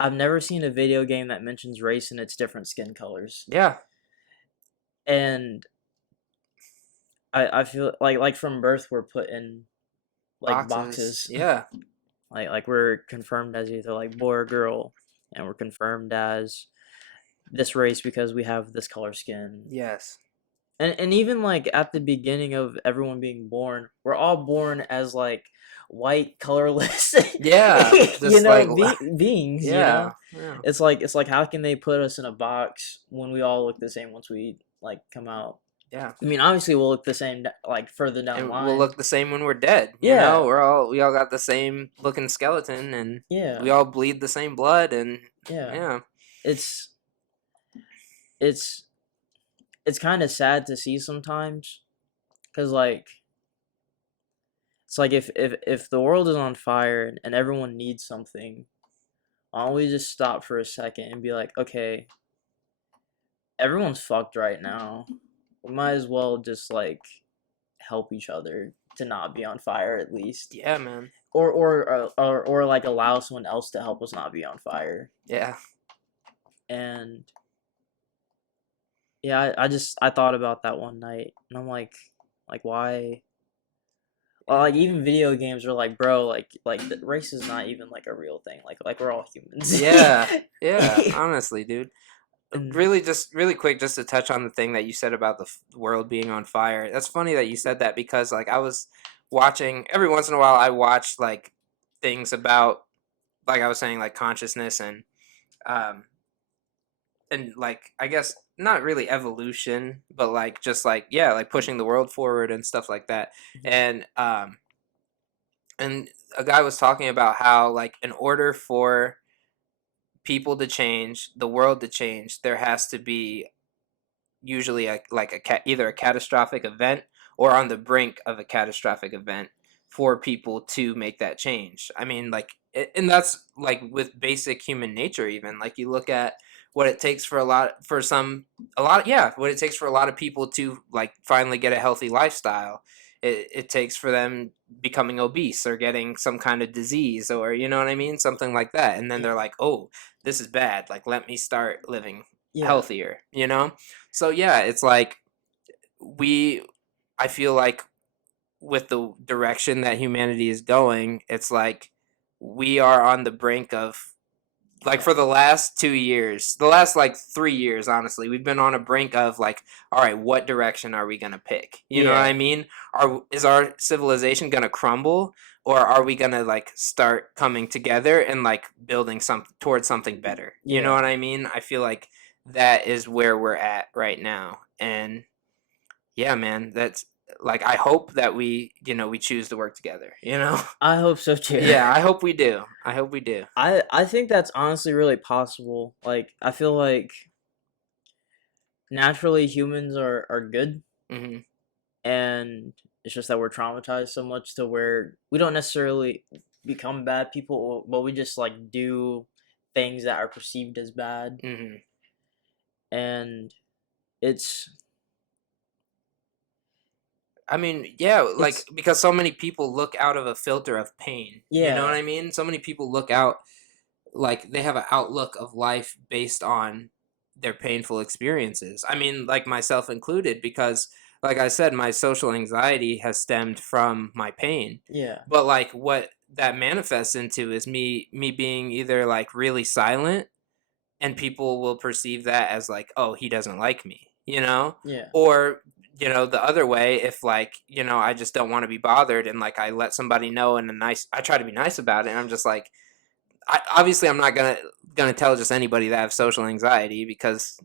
I've never seen a video game that mentions race and its different skin colors, Yeah. and I feel like from birth we're put in like Boxes. boxes. Yeah. Like we're confirmed as either like boy or girl, and we're confirmed as this race because we have this color skin. Yes. And even like at the beginning of everyone being born, we're all born as like white, colorless, Yeah. Just like beings. yeah. Yeah. It's like how can they put us in a box when we all look the same once we like come out? Yeah. I mean, obviously we'll look the same like further down the And we'll line. look the same when we're dead. You know, Yeah, we all got the same looking skeleton, and we yeah, all bleed the same blood, and yeah. yeah. It's it's it's kind of sad to see sometimes because like it's like if the world is on fire and everyone needs something, why don't we just stop for a second and be like, okay, everyone's fucked right now. We might as well just like help each other to not be on fire at least, Yeah, man. or like allow someone else to help us not be on fire. Yeah. And yeah, I thought about that one night, and I'm like why? Well, like even video games are like, bro, like the race is not even like a real thing. Like we're all humans. Yeah. Yeah. Honestly, dude. And Really, just really quick, just to touch on the thing that you said about the world being on fire. That's funny that you said that, because like I was watching, every once in a while I watch like things about, like I was saying, like consciousness um and like I guess not really evolution, but like just like yeah, like pushing the world forward and stuff like that. Mhm. And a guy was talking about how like in order for people to change, the world to change, there has to be usually either a catastrophic event or on the brink of a catastrophic event for people to make that change. I mean, like, and that's like with basic human nature. Even like you look at what it takes for what it takes for a lot of people to like finally get a healthy lifestyle. It takes for them becoming obese or getting some kind of disease, or you know what I mean, something like that, and then they're Yeah. like, oh, this is bad, like let me start living Yeah. healthier, you know. So yeah, it's like we I feel like with the direction that humanity is going, it's like we are on the brink of like Yeah. for the last 2 years, the last like 3 years, honestly, we've been on a brink of like, all right, what direction are we gonna pick? You know what I Yeah. mean? Is our civilization gonna crumble, or are we gonna like start coming together and like building some towards something better? You know Yeah. what I mean? I feel like that is where we're at right now, and yeah, man, that's like I hope that we choose to work together. You know? I hope so too. Yeah, I hope we do. I hope we do. I think that's honestly really possible. Like I feel like naturally humans are good, Hmm. and it's just that we're traumatized so much to where we don't necessarily become bad people, but we just like do things that are perceived as bad, Hmm. and it's I mean, yeah, like it's because so many people look out of a filter of pain. You know what yeah. I mean? So many people look out like they have an outlook of life based on their painful experiences. I mean, like myself included, because like I said, my social anxiety has stemmed from my pain. Yeah. But like what that manifests into is me being either like really silent, and people will perceive that as like, oh, he doesn't like me, you know? Yeah. Or, the other way, if like, I just don't want to be bothered, and like I let somebody know in a nice, I try to be nice about it, and I'm just like, obviously I'm not gonna tell just anybody that I have social anxiety, because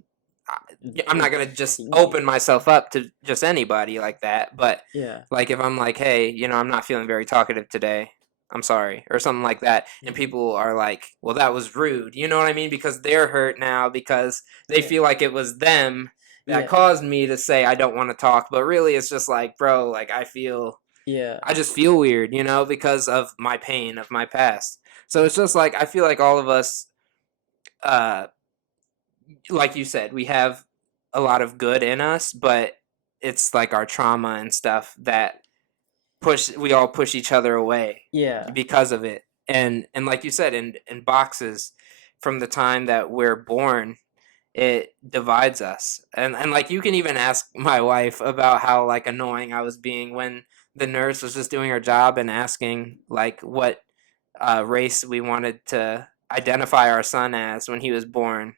I'm not gonna just open myself up to just anybody like that. But Yeah. like if I'm like, hey, I'm not feeling very talkative today. I'm sorry, or something like that, and Mhm. people are like, well, that was rude. You know what I mean? Because they're hurt now because they Yeah. feel like it was them that Yeah. caused me to say I don't want to talk. But really, it's just like, bro, like Yeah. I just feel weird, because of my pain of my past. So it's just like I feel like all of us, uh, like you said, we have a lot of good in us, but it's like our trauma and stuff that we all push each other away Yeah. because of it. And like you said, in boxes, from the time that we're born, it divides us. And like you can even ask my wife about how like annoying I was being when the nurse was just doing her job and asking like what race we wanted to identify our son as when he was born.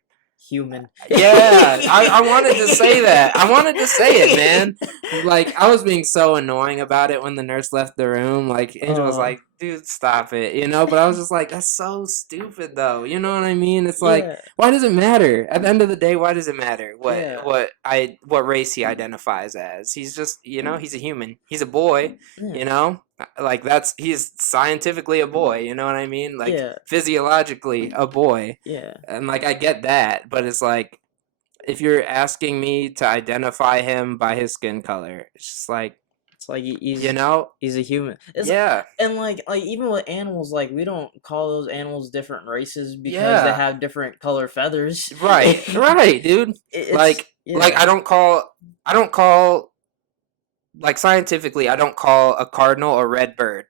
Human. Yeah, I wanted to say that. I wanted to say it, man. Like, I was being so annoying about it when the nurse left the room. Like, Angel was uh like, dude, stop it, But I was just like, that's so stupid, though. You know what I mean? It's like, yeah. why does it matter? At the end of the day, why does it matter Yeah. what race he identifies as? He's just, he's a human. He's a boy, Yeah. Like, he's scientifically a boy, you know what I mean? Like, Yeah. physiologically a boy. Yeah. And like I get that, but it's like if you're asking me to identify him by his skin color, it's just like, It's like you know, he's a human. It's yeah, and like even with animals, like we don't call those animals different races because they yeah, have different color feathers. right, right, dude. It's Like yeah. I don't call like scientifically, I don't call a cardinal a red bird.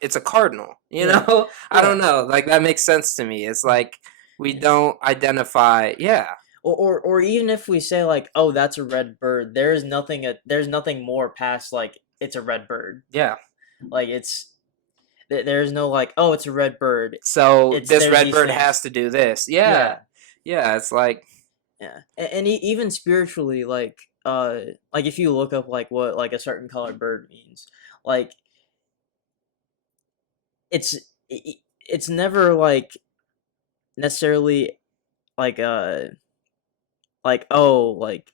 It's a cardinal, Yeah. I don't Yeah. know. Like that makes sense to me. It's Mhm. like we Yeah. don't identify. Yeah, Or even if we say like, oh, that's a red bird, there's nothing more past like it's a red bird. yeah. Like there's no like, oh, it's a red bird. So It's this there's red these bird things. has to do this. Yeah, Yeah. yeah. It's like, Yeah. And even spiritually, like if you look up like what like a certain colored bird means, like it's it's never like necessarily like like, oh, like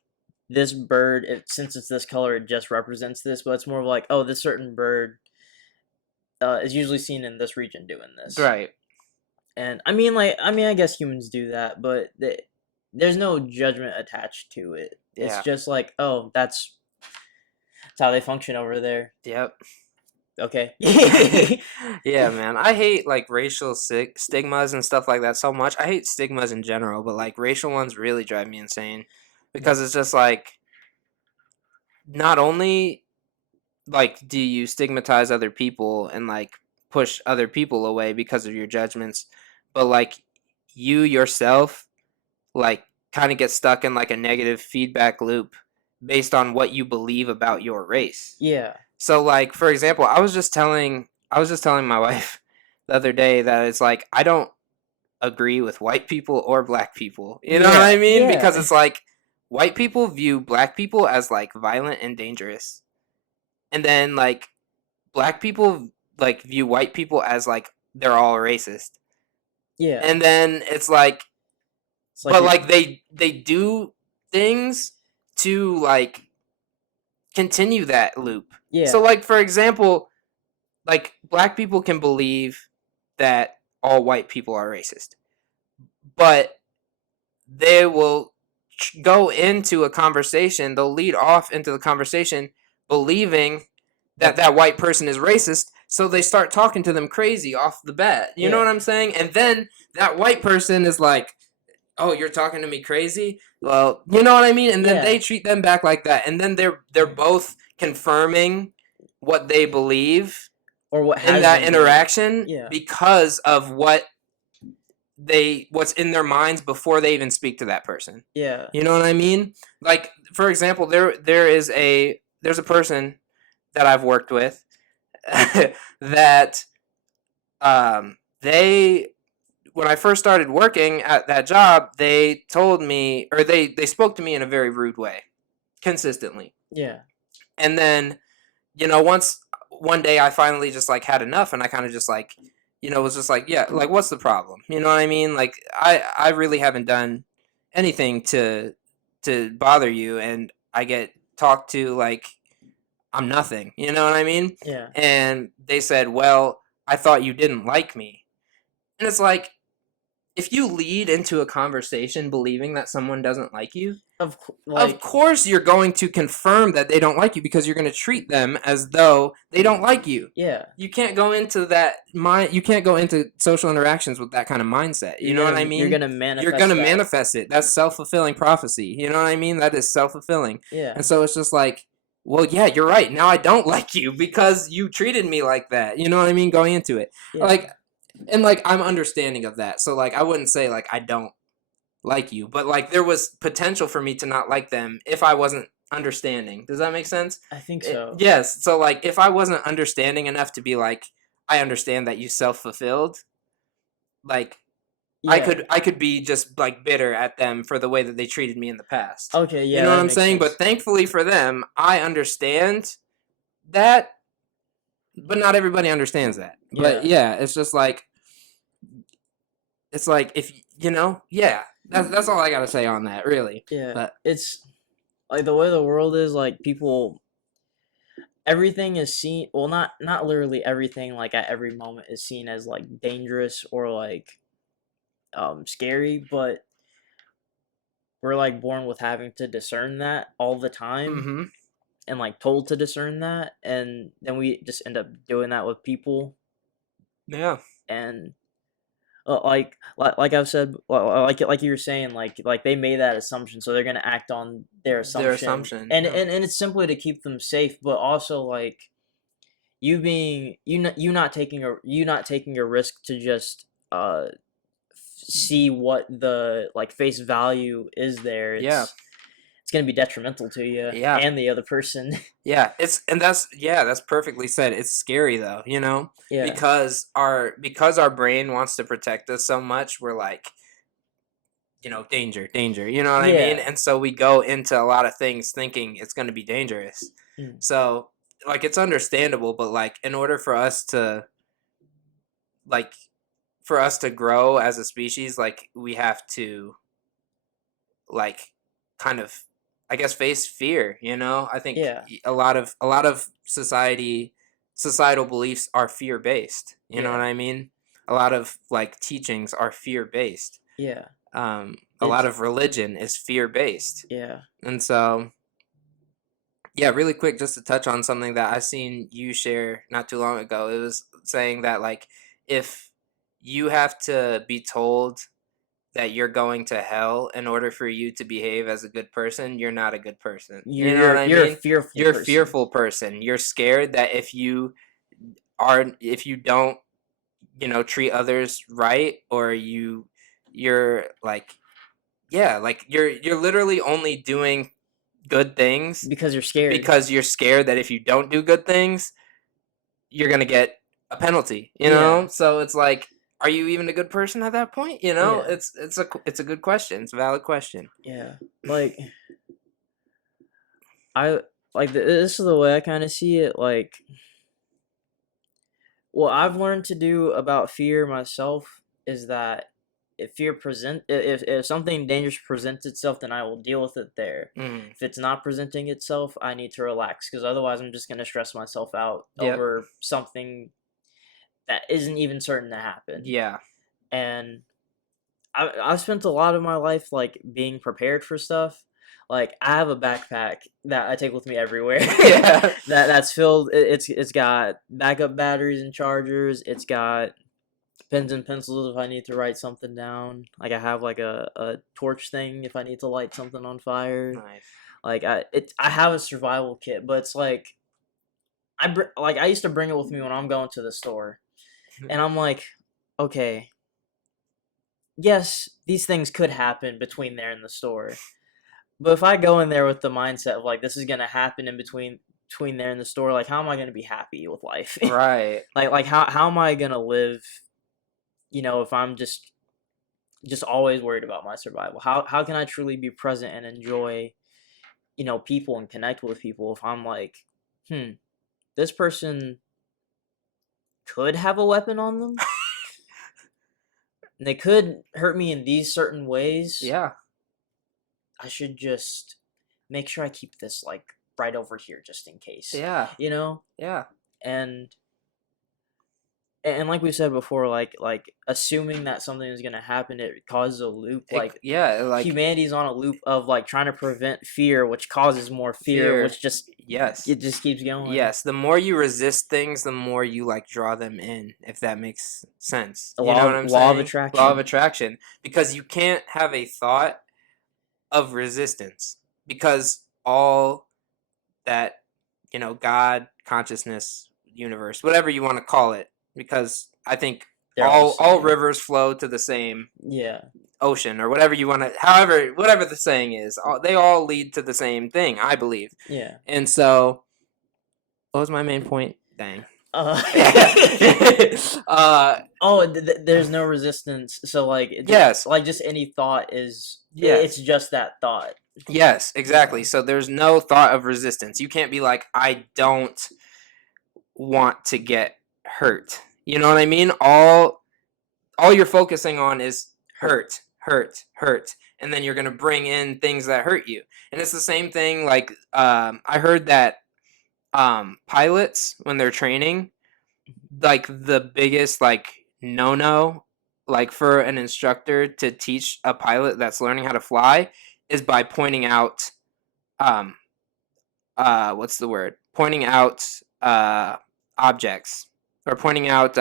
this bird, since it's this color, it just represents this, but it's more of like, oh, this certain bird is usually seen in this region doing this. Right. And I mean, like, I guess humans do that, but there's no judgment attached to it. It's Yeah. just like, oh, that's how they function over there. Yep. Okay. Yeah, man. I hate like racial stigmas and stuff like that so much. I hate stigmas in general, but like racial ones really drive me insane because it's just like not only like do you stigmatize other people and like push other people away because of your judgments, but like you yourself like kind of get stuck in like a negative feedback loop based on what you believe about your race. Yeah. So like for example, I was just telling my wife the other day that it's like I don't agree with white people or black people. You know what Yeah. I mean? Because Yeah. it's like white people view black people as like violent and dangerous. And then like black people like view white people as like they're all racist. Yeah. And then it's like It's like but you're like they do things to like continue that loop. So yeah. like for example, like black people can believe that all white people are racist, but they will go into a conversation, they'll lead off into the conversation believing that That that white person is racist, so they start talking to them crazy off the bat. You know yeah. what I'm saying? And then that white person is like, "Oh, you're talking to me crazy?" Well, you know what I mean? And then Yeah. they treat them back like that. And then they're both confirming what they believe Or what in has that been believed. interaction Yeah. because of what's in their minds before they even speak to that person. Yeah. You know what I mean? Like for example, there's a person that I've worked with that they when I first started working at that job, they told me or they spoke to me in a very rude way consistently. Yeah. And then, once one day I finally just like had enough and I kind of just like, was just like, yeah, like what's the problem? You know what I mean? Like I really haven't done anything to bother you and I get talked to like I'm nothing. You know what I mean? Yeah. And they said, "Well, I thought you didn't like me." And it's like if you lead into a conversation believing that someone doesn't like you, of Like course you're going to confirm that they don't like you because you're going to treat them as though they don't like you. yeah. You can't go into that mind. You can't go into social interactions with that kind of mindset. You know what I You're mean? gonna You're manifest gonna that. manifest it. That's self-fulfilling prophecy. You know what I mean? That is self-fulfilling. Yeah. And so it's just like, well, yeah, you're right. Now I don't like you because you treated me like that. You know what I mean? Going into it, Yeah. like, and like I'm understanding of that. So like I wouldn't say like I don't like you, but like there was potential for me to not like them if I wasn't understanding. Does that make sense? I think so. Yes. So like if I wasn't understanding enough to be like I understand that you self-fulfilled, like Yeah. I could be just like bitter at them for the way that they treated me in the past. Okay, You yeah, know what that I'm makes saying? sense. But thankfully for them, I understand that, but not everybody understands that. But Yeah. yeah, it's just like it's like if yeah. That's all I gotta say on that, really. Yeah. But It's like the way the world is, like people everything is seen, well, not literally everything, like at every moment is seen as like dangerous or like scary, but we're like born with having to discern that all the time mm-hmm. and like told to discern that, and then we just end up doing that with people. Yeah. And like I've said, like you were saying, like they made that assumption, so they're gonna act on their Their assumption, assumption. and Yeah. and it's simply to keep them safe, but also like you not taking a risk to just see what the like face value is there. Yeah. It's gonna be detrimental to you Yeah. and the other person. Yeah. That's perfectly said. It's scary though, Yeah. because our brain wants to protect us so much, we're like, danger, danger. You know what I mean? Yeah. And so we go into a lot of things thinking it's going to be dangerous. Mm. So like it's understandable, but like in order like for us to grow as a species, like we have to like kind of, I guess, face fear. I think Yeah. a lot of societal beliefs are fear based. You know what Yeah. I mean? A lot of like teachings are fear based. Yeah. A lot It's of religion is fear based, yeah. and so yeah, really quick, just to touch on something that I seen you share not too long ago. It was saying that like if you have to be told that you're going to hell in order for you to behave as a good person, you're not a good person. You know what I You're a mean? fearful You're a person. fearful person. You're scared that if you don't, treat others right, or you're like, yeah, like you're literally only doing good things Because you're scared. because you're scared that if you don't do good things, you're gonna get a penalty. Yeah. So it's like, are you even a good person at that point? Yeah. It's a good question. It's a valid question. Yeah. Like I this is the way I kind of see it. Like, what I've learned to do about fear myself is that if something dangerous presents itself, then I will deal with it there. Mm. If it's not presenting itself, I need to relax because otherwise I'm just gonna stress myself out Yep. over something that isn't even certain to happen. Yeah. And I've spent a lot of my life like being prepared for stuff. Like I have a backpack that I take with me everywhere. Yeah. That's filled. It's got backup batteries and chargers. It's got pens and pencils if I need to write something down. Like I have like a torch thing if I need to light something on fire. Nice. Like I have a survival kit, but it's like I used to bring it with me when I'm going to the store, and I'm like, okay, yes, these things could happen between there and the store. But if I go in there with the mindset of like this is gonna happen in between there and the store, like how am I gonna be happy with life? Right. like how am I gonna live? If I'm just always worried about my survival. How can I truly be present and enjoy people and connect with people if I'm like, this person could have a weapon on them and they could hurt me in these certain ways. Yeah. I should just make sure I keep this like right over here just in case. Yeah. Yeah. And like we said before, like assuming that something is gonna happen, it causes a loop. Like Like humanity's on a loop of like trying to prevent fear, which causes more fear, which just yes. it just keeps going. Yes, the more you resist things, the more you like draw them in, if that makes sense. The You know what I'm law of saying? attraction. Law of attraction. Because you can't have a thought of resistance, because all that, God, consciousness, universe, whatever you want to call it, because I think They're all same. rivers flow to the same Yeah. ocean, or whatever you want to, whatever the saying is, they all lead to the same thing, I believe. Yeah. And so, what was my main point? Dang. There's no resistance. So like, Yes. like just any thought is. Yes. It's just that thought. Yes, exactly. So there's no thought of resistance. You can't be like, I don't want to get hurt. You know what I mean? All you're focusing on is hurt, and then you're gonna bring in things that hurt you. And it's the same thing. Like, I heard that pilots, when they're training, like the biggest like no, like for an instructor to teach a pilot that's learning how to fly, is by pointing out what's the word? Pointing out objects, or pointing out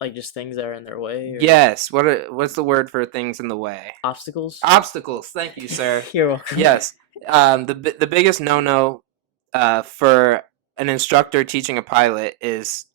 like just things that are in their way. Yes. What's the word for things in the way? Obstacles. Obstacles. Thank you, sir. You're welcome. Yes. The biggest no for an instructor teaching a pilot is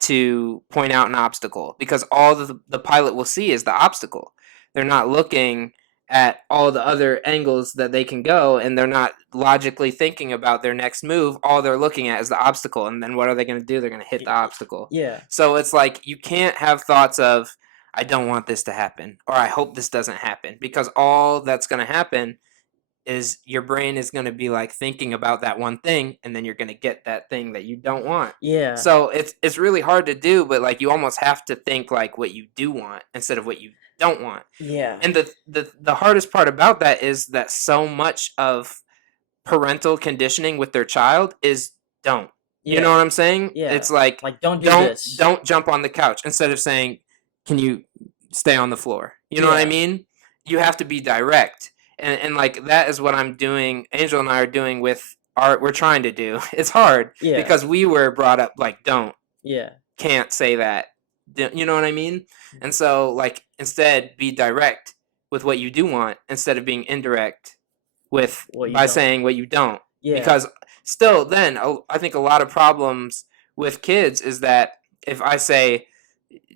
to point out an obstacle, because all the pilot will see is the obstacle. They're not looking at all the other angles that they can go, and they're not logically thinking about their next move. All they're looking at is the obstacle, and then what are they going to do? They're going to hit the obstacle. Yeah. So it's like, you can't have thoughts of, I don't want this to happen, or I hope this doesn't happen, because all that's going to happen is your brain is going to be like thinking about that one thing, and then you're going to get that thing that you don't want. Yeah. So it's really hard to do, but like you almost have to think like what you do want instead of what you don't want. Yeah. And the hardest part about that is that so much of parental conditioning with their child is don't. You know Yeah. what I'm saying? Yeah. It's like Like, don't do don't this. don't jump on the couch instead of saying, "Can you stay on the floor?" You know what I Yeah. mean? You have to be direct. And like that is what I'm doing. Angel and I are doing with art. We're trying to do. It's hard Yeah. because we were brought up like don't, Yeah. can't say that. You know what I mean? And so like instead be direct with what you do want instead of being indirect with What you by don't. saying what you don't. Yeah. Because still then I think a lot of problems with kids is that if I say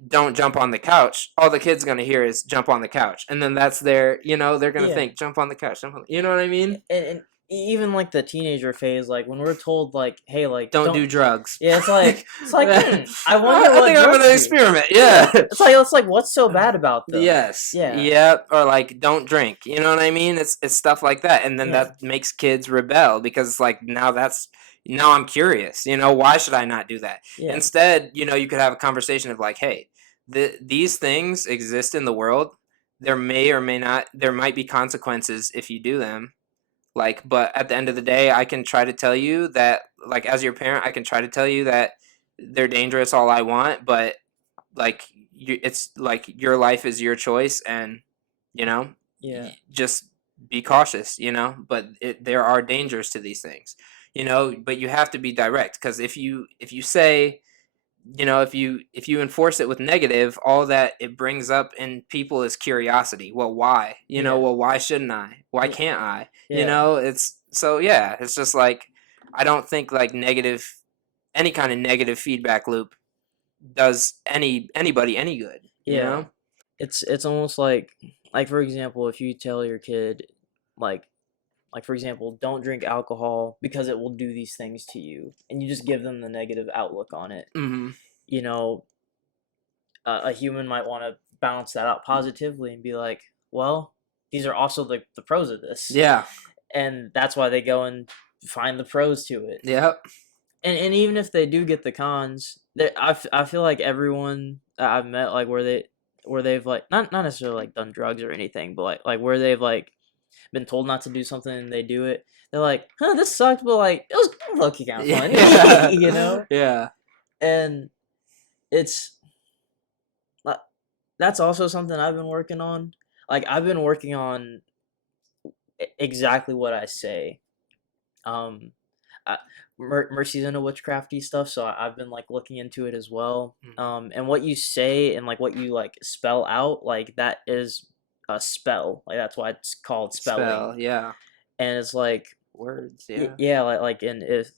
don't jump on the couch, all the kid's going to hear is jump on the couch. And then that's their, they're going to Yeah. think jump on the couch. You know what I mean? And even like the teenager phase, like when we're told like, hey, like Don't do drugs. Yeah, it's like I I wonder what think I'm drugs going to do. experiment. Yeah. It's like what's so bad about them? Yes. Yeah. Yep. Or like don't drink. You know what I mean? It's stuff like that. And then Yeah. that makes kids rebel because it's like now I'm curious. Why should I not do that? Yeah. Instead, you could have a conversation of like, hey, these things exist in the world. There may or may not, there might be consequences if you do them. Like, but at the end of the day, I can try to tell you that, like, as your parent, I can try to tell you that they're dangerous all I want, but like, it's like your life is your choice, and Yeah. just be cautious, But there are dangers to these things, But you have to be direct because if you say, if you enforce it with negative, all that it brings up in people is curiosity. Well, why? Yeah. Well, why shouldn't I? Why Yeah. can't I? Yeah. It's so it's just like I don't think like any kind of negative feedback loop does anybody any good. Yeah. It's almost like for example, if you tell your kid like for example, don't drink alcohol because it will do these things to you, and you just give them the negative outlook on it. Mm-hmm. You know, a human might want to balance that out positively and be like, well, these are also the pros of this. Yeah. And that's why they go and find the pros to it. Yep. And even if they do get the cons, I feel like everyone that I've met, like where they've like not necessarily like done drugs or anything, but like where they've like been told not to do something and they do it, they're like, huh, this sucked, but like it was lucky kind of fun. Yeah. Yeah. And it's that's also something I've been working on. Like I've been working on exactly what I say. Um, Mercy's into witchcrafty stuff, so I've been like looking into it as well. And what you say and like what you like spell out, like that is a spell. Like that's why it's called spelling. Yeah. And it's like words. Yeah. Yeah, like and if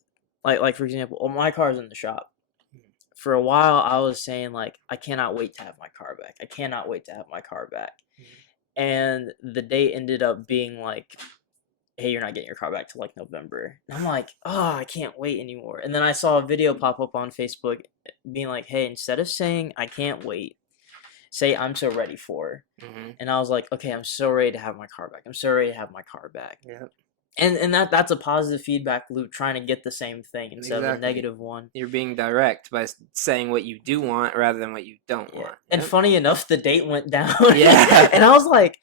like for example, my car's in the shop. For a while, I was saying like I cannot wait to have my car back. I cannot wait to have my car back. And the date ended up being like, hey, you're not getting your car back till like November. And I'm like, oh, I can't wait anymore. And then I saw a video pop up on Facebook being like, hey, instead of saying I can't wait, say I'm so ready for. And I was like, okay, I'm so ready to have my car back. I'm so ready to have my car back. Yeah. And that's a positive feedback loop, trying to get the same thing instead of a negative one. You're being direct by saying what you do want rather than what you don't want. And funny enough, the date went down. Yeah. And I was like,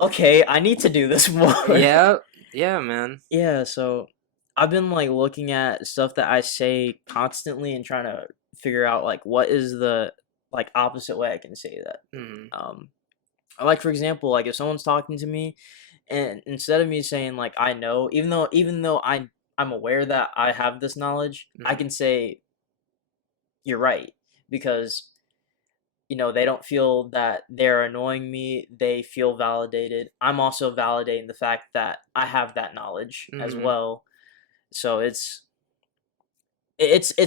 okay, I need to do this more. Yeah. Yeah, man. Yeah, so I've been like looking at stuff that I say constantly and trying to figure out like what is the like opposite way I can say that. Like for example, like if someone's talking to me, and instead of me saying like I know, even though I'm aware that I have this knowledge, I can say you're right, because they don't feel that they're annoying me. They feel validated. I'm also validating the fact that I have that knowledge as well. So it's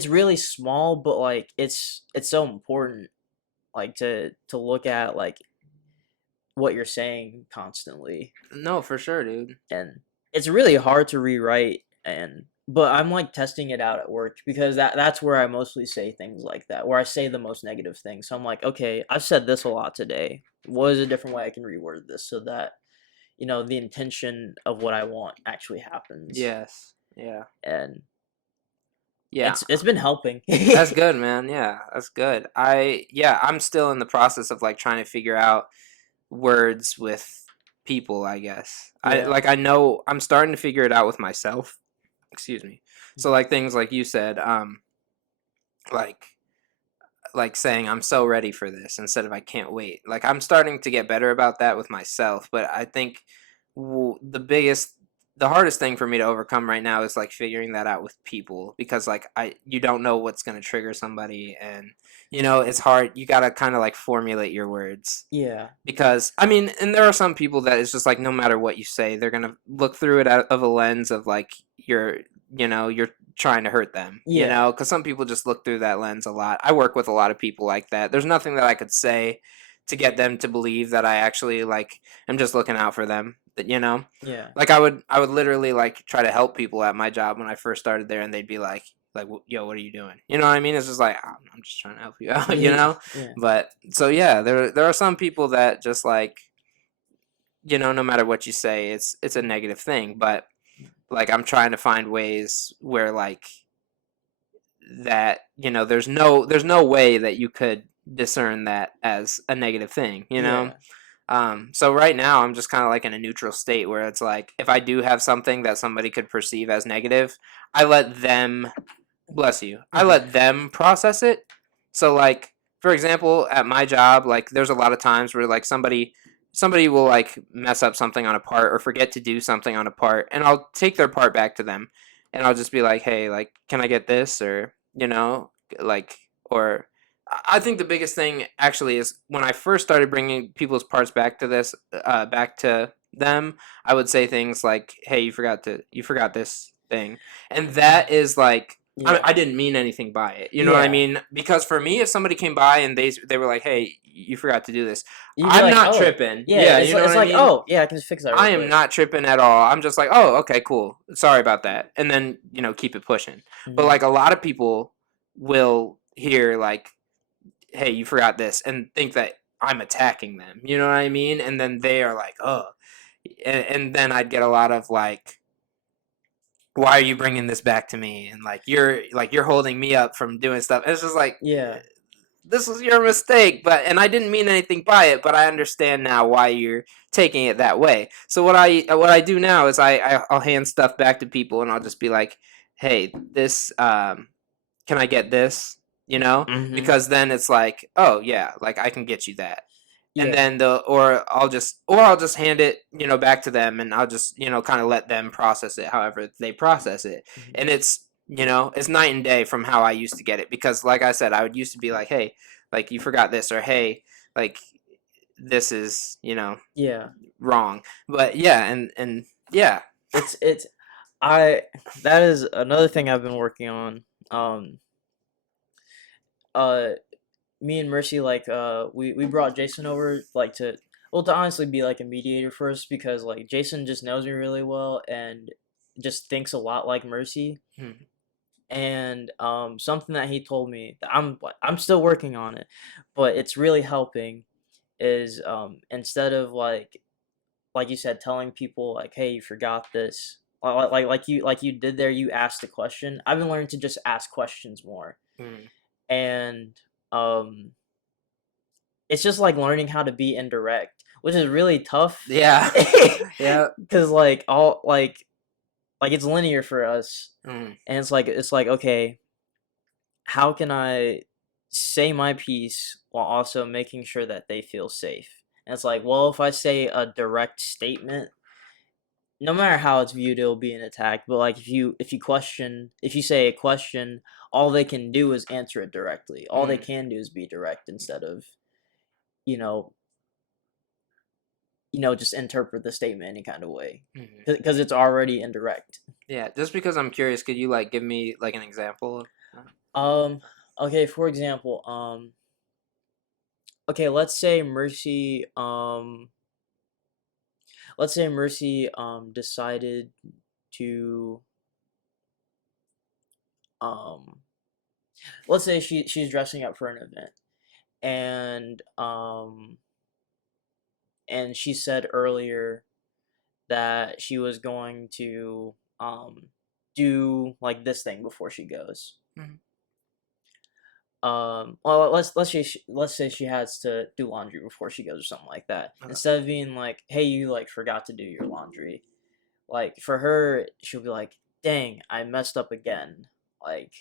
really small, but like it's so important, like to look at like what you're saying constantly. No, for sure, dude. And it's really hard to rewrite, but I'm like testing it out at work, because that's where I mostly say things like that, where I say the most negative things. So I'm like, okay, I've said this a lot today. What is a different way I can reword this so that the intention of what I want actually happens? Yes. Yeah. And Yeah, it's been helping. that's good, man. Yeah, that's good. I'm still in the process of like trying to figure out words with people, I guess. Yeah. I know I'm starting to figure it out with myself. Excuse me. So Mhm. like things like you said, like saying I'm so ready for this instead of I can't wait. Like I'm starting to get better about that with myself, but I think the hardest thing for me to overcome right now is like figuring that out with people because like I you don't know what's going to trigger somebody and it's hard. You got to kind of like formulate your words Yeah. because I mean, and there are some people that it's just like no matter what you say, they're going to look through it out of a lens of like you're trying to hurt them, Yeah. because some people just look through that lens a lot. I work with a lot of people like that. There's nothing that I could say to get them to believe that I actually like am just looking out for them. That. Yeah. Like I would literally like try to help people at my job when I first started there, and they'd be like, yo, what are you doing? You know what I mean? It's just like I'm just trying to help you out, Yeah. But so yeah, there are some people that just like no matter what you say, it's a negative thing. But like I'm trying to find ways where like that there's no way that you could discern that as a negative thing. Yeah. So right now I'm just kind of like in a neutral state where it's like if I do have something that somebody could perceive as negative, I let them bless you. I Mhm. let them process it. So like for example, at my job, like there's a lot of times where like somebody will like mess up something on a part or forget to do something on a part, and I'll take their part back to them and I'll just be like, "Hey, like can I get this?" or like or I think the biggest thing actually is when I first started bringing people's parts back to them, I would say things like, "Hey, you forgot this thing," and that is like Yeah. I didn't mean anything by it. You know what I Yeah. mean? Because for me, if somebody came by and they were like, "Hey, you forgot to do this," You'd be I'm like, not oh, tripping. yeah. Yeah, you know what It's I like, mean? oh, yeah, I can just fix that real I am quick. not tripping at all. I'm just like, "Oh, okay, cool. Sorry about that," and then keep it pushing. But Mhm. like a lot of people will hear like, "Hey, you forgot this," and think that I'm attacking them. You know what I mean? And then they are like, "Oh," and then I'd get a lot of like, "Why are you bringing this back to me?" And like you're holding me up from doing stuff. And it's just like Yeah. this was your mistake, and I didn't mean anything by it, but I understand now why you're taking it that way. So what I do now is I'll hand stuff back to people and I'll just be like, "Hey, this can I get this?" Mhm. Because then it's like, "Oh yeah, like I can get you that." And Yeah. then I'll just hand it, back to them and I'll just, kind of let them process it however they process it. Mhm. And it's night and day from how I used to get it because like I said, I would used to be like, "Hey, like you forgot this," or "Hey, like this is, Yeah. wrong." But yeah, and yeah. It's I that is another thing I've been working on. Um uh Me and Mercy, like, we brought Jason over, like, to honestly be like a mediator for us because like Jason just knows me really well and just thinks a lot like Mercy. Hmm. And something that he told me that I'm still working on it, but it's really helping is instead of like you said, telling people like, "Hey, you forgot this," like you did there, you asked a question. I've been learning to just ask questions more, Hmm. and um, it's just like learning how to be indirect, which is really tough, Yeah. Yeah. because like all like it's linear for us, Hmm. and it's like okay, how can I say my piece while also making sure that they feel safe? And it's like, well, if I say a direct statement, no matter how it's viewed, it'll be an attack. But like if you say a question, all they can do is answer it directly. All they Hmm. can do is be direct instead of you know just interpret the statement any kind of way Hmm. because it's already indirect. Yeah. Just because I'm curious, could you like give me like an example of that? Um. Okay. For example. Okay. Let's say Mercy decided to um let's say she's dressing up for an event and she said earlier that she was going to do like this thing before she goes. Mhm. Well, let's say she has to do laundry before she goes or something like that. Okay. Instead of being like, "Hey, you like forgot to do your laundry," like for her, she'll be like, "Dang, I messed up again." Like,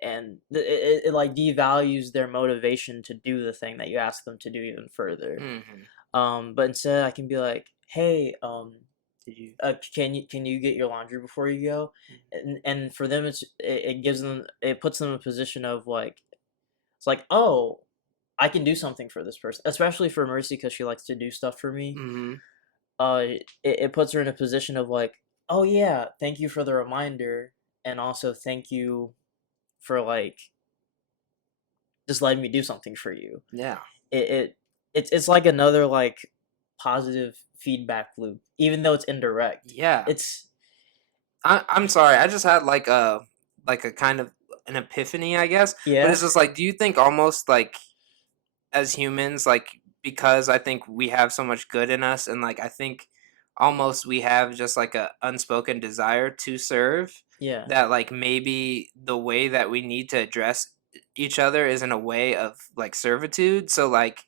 and it like devalues their motivation to do the thing that you ask them to do even further. Mhm. But instead, I can be like, "Hey, Did you? can you get your laundry before you go?" And for them, it gives them it puts them in a position of like it's like, oh, I can do something for this person, especially for Mercy because she likes to do stuff for me. Mhm. It puts her in a position of like, oh yeah, thank you for the reminder, and also thank you for like just letting me do something for you. Yeah. It it it's like another like positive feedback loop, even though it's indirect. Yeah. It's I'm sorry. I just had like a kind of an epiphany, I guess. But yeah, it's just like, do you think almost like as humans, like because I think we have so much good in us, and like I think almost we have just like a unspoken desire to serve, yeah, that like maybe the way that we need to address each other is in a way of like servitude. So like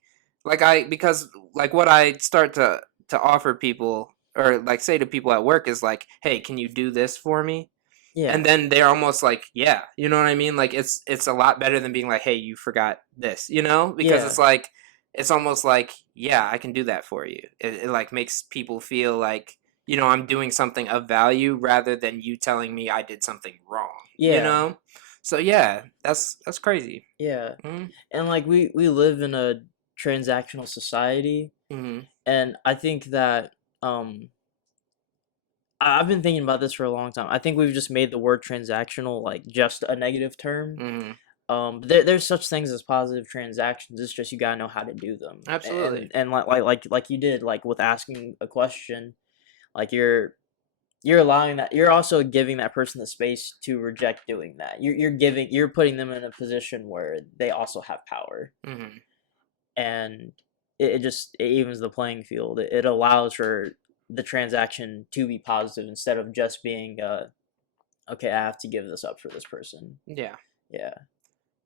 I because like what I start to offer people or like say to people at work is like, hey, can you do this for me? And yeah, then they're almost like, yeah, you know what I mean? Like it's a lot better than being like, hey, you forgot this, you know? Because yeah, it's like it's almost like, yeah, I can do that for you. It like makes people feel like, you know, I'm doing something of value rather than you telling me I did something wrong, you yeah, know? So yeah, that's crazy. yeah. Mm-hmm. And like we live in a transactional society, Mm-hmm. and I think that um I've been thinking about this for a long time. I think we've just made the word transactional like just a negative term. Mm-hmm. But there's such things as positive transactions. It's just you gotta know how to do them. Absolutely. And like you did like with asking a question, like you're allowing that. You're also giving that person the space to reject doing that. You're putting them in a position where they also have power, Mm-hmm. and it just it evens the playing field. It allows for the transaction to be positive instead of just being okay, I have to give this up for this person. Yeah. Yeah.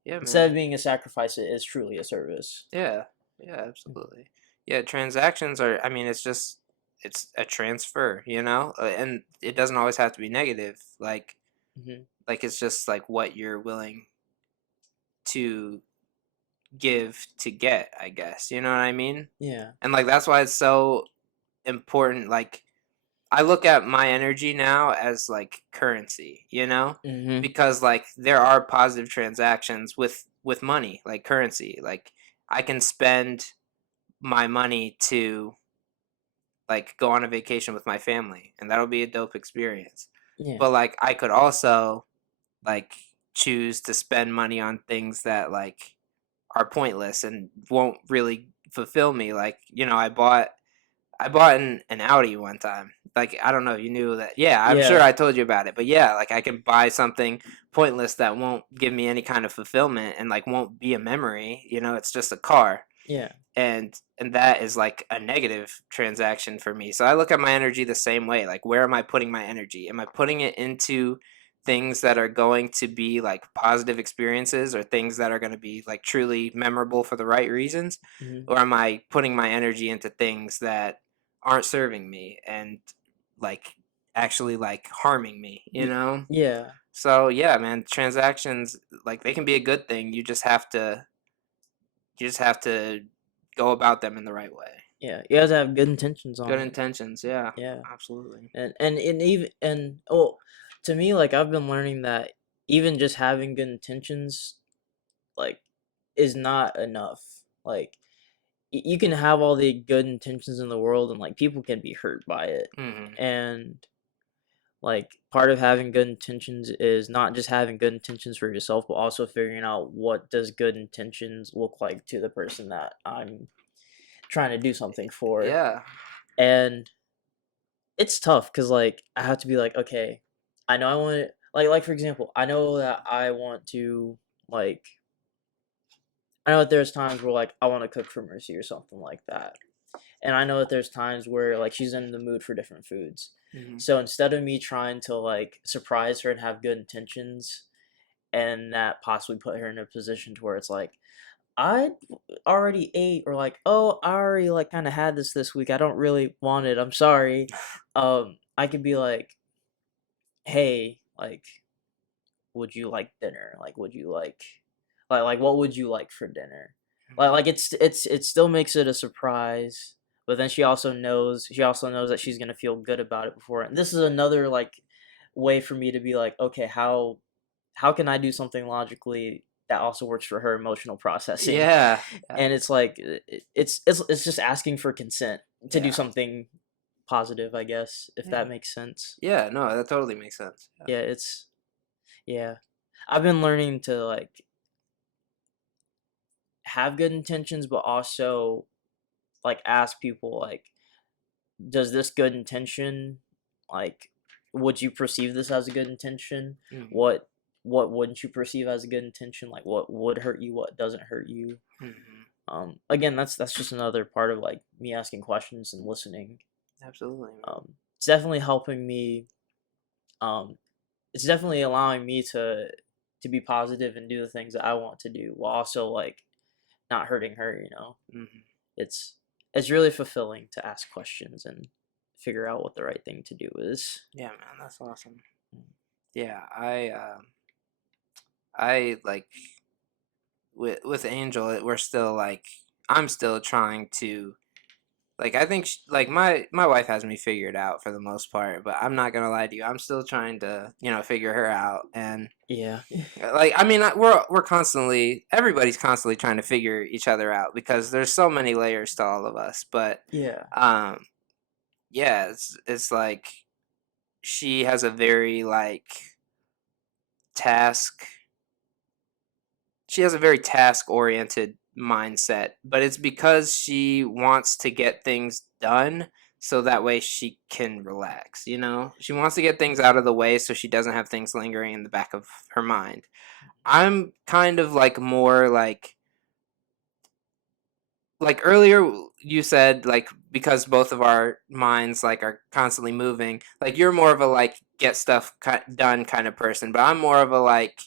Yeah, Instead man. of being a sacrifice, it is truly a service. Yeah. Yeah, absolutely. Yeah, transactions are, I mean, it's a transfer, you know? And it doesn't always have to be negative. Hmm. Like it's just like what you're willing to give to get, I guess. You know what I mean? Yeah. And like that's why it's so important. Like I look at my energy now as like currency, you know? Hmm. Because like there are positive transactions with money, like currency. Like I can spend my money to like go on a vacation with my family and that'll be a dope experience. Yeah. But like I could also like choose to spend money on things that like are pointless and won't really fulfill me. Like, you know, I bought an Audi one time. Like I don't know if you knew that. Yeah, I'm sure Yeah. I told you about it. But yeah, like I can buy something pointless that won't give me any kind of fulfillment and like won't be a memory. You know, it's just a car. Yeah. And that is like a negative transaction for me. So I look at my energy the same way. Like where am I putting my energy? Am I putting it into things that are going to be like positive experiences or things that are going to be like truly memorable for the right reasons? Hmm. Or am I putting my energy into things that aren't serving me and like actually like harming me, you know? Yeah. So yeah, man, transactions like they can be a good thing. You just have to go about them in the right way. Yeah. You have to have good intentions Good on it. intentions, yeah, Yeah. absolutely. And even and oh, to me, like I've been learning that even just having good intentions, like, is not enough. Like, you can have all the good intentions in the world, and like people can be hurt by it. Mhm. And like part of having good intentions is not just having good intentions for yourself, but also figuring out what does good intentions look like to the person that I'm trying to do something for. Yeah. And it's tough because like I have to be like, okay, I know I want to like for example, I know that I want to like I know that there's times where like I want to cook for Mercy or something like that. And I know that there's times where like she's in the mood for different foods. Mhm. So instead of me trying to like surprise her and have good intentions, and that possibly put her in a position to where it's like, I already ate, or like, oh, I already like kind of had this week. I don't really want it. I'm sorry. I could be like, hey, like, would you like dinner? Like, would you like what would you like for dinner? Like it still makes it a surprise, but then she also knows that she's gonna feel good about it before. And this is another like way for me to be like, okay, how can I do something logically that also works for her emotional processing? Yeah, yeah, And it's like it's just asking for consent to do yeah, something positive, I guess, if yeah, that makes sense. yeah. No, that totally makes sense. Yeah. Yeah, yeah. I've been learning to like have good intentions, but also like ask people like, does this good intention, like, would you perceive this as a good intention? Hmm. What wouldn't you perceive as a good intention? Like what would hurt you, what doesn't hurt you? Hmm. Again, that's just another part of like me asking questions and listening. Absolutely, man. It's definitely helping me. Um, it's definitely allowing me to be positive and do the things that I want to do while also like not hurting her. Hmm. It's it's really fulfilling to ask questions and figure out what the right thing to do is. Yeah, man, that's awesome. Yeah, I like with Angel, we're still like I'm still trying to like I think like my wife has me figured out for the most part, but I'm not gonna lie to you, I'm still trying to figure her out. And Yeah. like I mean we're constantly everybody's constantly trying to figure each other out because there's so many layers to all of us. But Yeah. um yeah, it's like she has a very like task she has a very task oriented mindset, but it's because she wants to get things done so that way she can relax. She wants to get things out of the way so she doesn't have things lingering in the back of her mind. I'm kind of like more like earlier you said like because both of our minds like are constantly moving, like you're more of a like get stuff done kind of person, but I'm more of a like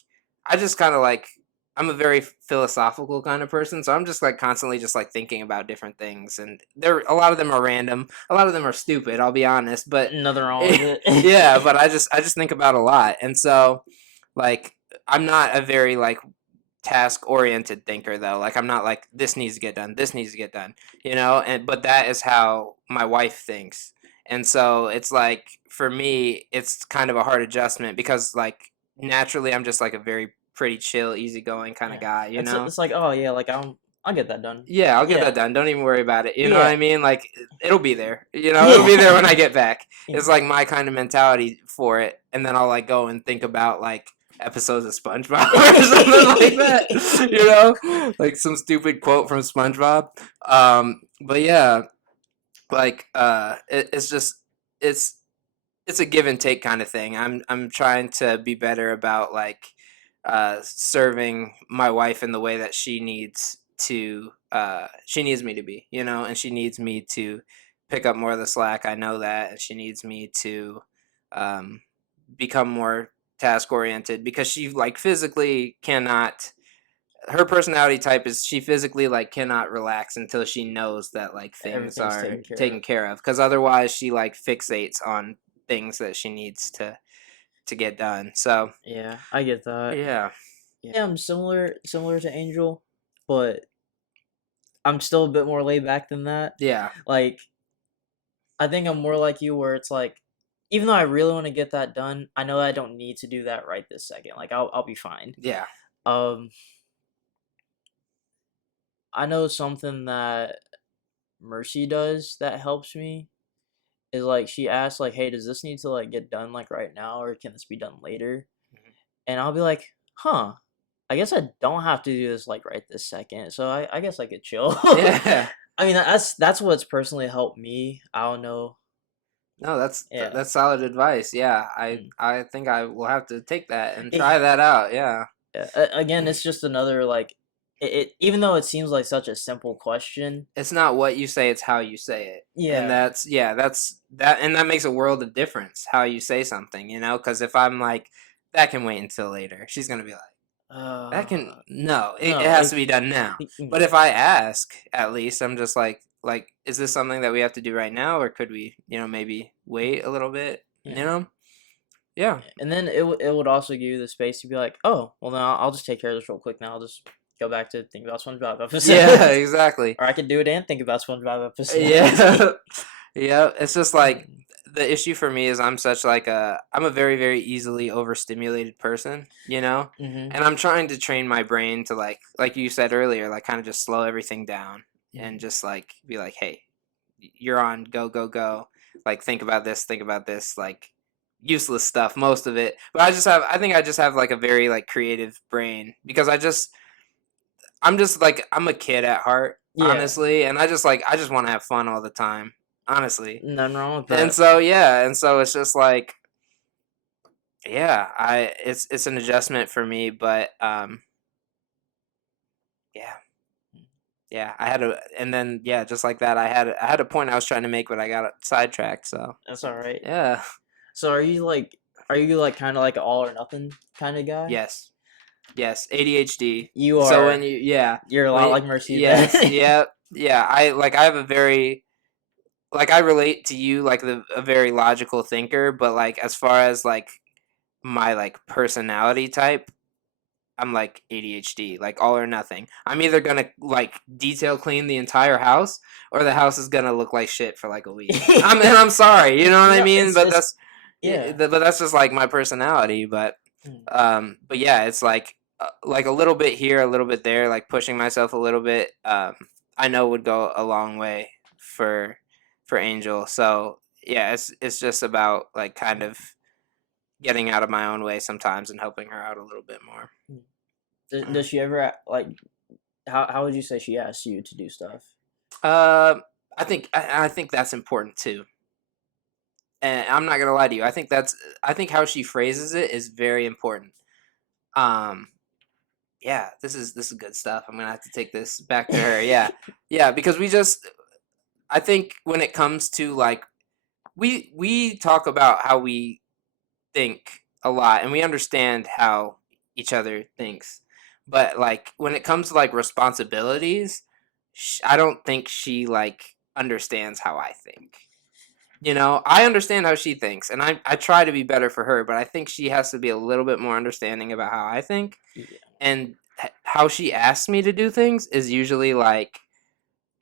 I just kind of like I'm a very philosophical kind of person, so I'm just like constantly just like thinking about different things, and there a lot of them are random, a lot of them are stupid, I'll be honest, but Nothing wrong with yeah, it. but I just think about a lot. And so like I'm not a very like task oriented thinker though. Like I'm not like this needs to get done, this needs to get done. And but that is how my wife thinks. And so it's like for me it's kind of a hard adjustment because like naturally I'm just like a very pretty chill, easygoing kind of Yeah. guy, you It's know? it's like, oh yeah, like I'll get that done. Yeah, I'll get that Yeah. done. Don't even worry about it. You know what Yeah. I mean? Like it'll be there. It'll be there Yeah. when I get back. Yeah. It's like my kind of mentality for it. And then I'll like go and think about like episodes of SpongeBob or something like that. Like some stupid quote from SpongeBob. But yeah, like it's just it's it's a give and take kind of thing. I'm trying to be better about like serving my wife in the way that she needs me to be, and she needs me to pick up more of the slack. I know that, and she needs me to um, become more task oriented because she like physically cannot her personality type is she physically like cannot relax until she knows that like things Everything's are taken care taken of. care of, because otherwise she like fixates on things that she needs to get done. So Yeah, I get that. yeah. Yeah, I'm similar to Angel, but I'm still a bit more laid back than that. Yeah. Like, I think I'm more like you where it's like, even though I really want to get that done, I know I don't need to do that right this second. Like I'll be fine. Yeah. Um I know something that Mercy does that helps me is like she asks like, "Hey, does this need to like get done like right now or can this be done later?" Mhm. And I'll be like, "Huh. I guess I don't have to do this like right this second. So I guess I could chill." Yeah. I mean, that's what's personally helped me. I don't know. No, that's Yeah. that's solid advice. Yeah, I Mm. I think I will have to take that and Yeah. try that out. Yeah. Yeah. Again, it's just another like it even though it seems like such a simple question. It's not what you say, it's how you say it. And Yeah. that's yeah, that's that and that makes a world of difference how you say something, because if I'm like that can wait until later, she's going to be like That can no, it no, has to be done now. mm, But if I ask, at least I'm just like, is this something that we have to do right now, or could we, maybe wait a little bit? yeah. Yeah, And then it would also give you the space to be like, oh, well, now I'll just take care of this real quick. Now I'll just go back to think about SpongeBob yeah, episodes, exactly. or I could do it and think about SpongeBob episodes. Yeah, yeah. It's just like Mm, the issue for me is I'm a very very easily overstimulated person, mhm, and I'm trying to train my brain to like you said earlier, like kind of just slow everything down and mhm. just like be like, hey, you're on, go go go, like think about this, like useless stuff, most of it. But I think I just have like a very like creative brain because I'm just like I'm a kid at heart, Yeah, honestly, and I just want to have fun all the time, honestly. nothing wrong with And that. so yeah, and so it's just like yeah, it's an adjustment for me, but yeah. Yeah, I had a and then yeah, just like that I had a point I was trying to make but I got sidetracked, so That's all right. yeah. So are you like kind of like an all or nothing kind of guy? Yes. Yes, ADHD. You So when are. you yeah, You're a lot when like Mercy then. yes, yeah, yeah, I have a very like I relate to you like a very logical thinker, but like as far as like my like personality type, I'm like ADHD, like all or nothing. I'm either gonna like detail clean the entire house, or the house is gonna look like shit for like a week. I'm sorry, you know what I No, mean? But it's yeah. but that's just like my personality. Mm, But yeah, it's like a little bit here, a little bit there, like pushing myself a little bit. I know would go a long way for Angel. So yeah, it's just about like kind of getting out of my own way sometimes and helping her out a little bit more. mm. Does she ever like how would you say she asks you to do stuff? Uh, I think that's important too. And I'm not gonna lie to you. I think how she phrases it is very important. Um, yeah, this is good stuff. I'm gonna have to take this back to her. Yeah, yeah, because I think when it comes to like we talk about how we think a lot and we understand how each other thinks, but like when it comes to like responsibilities, I don't think she like understands how I think. I understand how she thinks, and I try to be better for her, but I think she has to be a little bit more understanding about how I think. Yeah. And how she asks me to do things is usually like,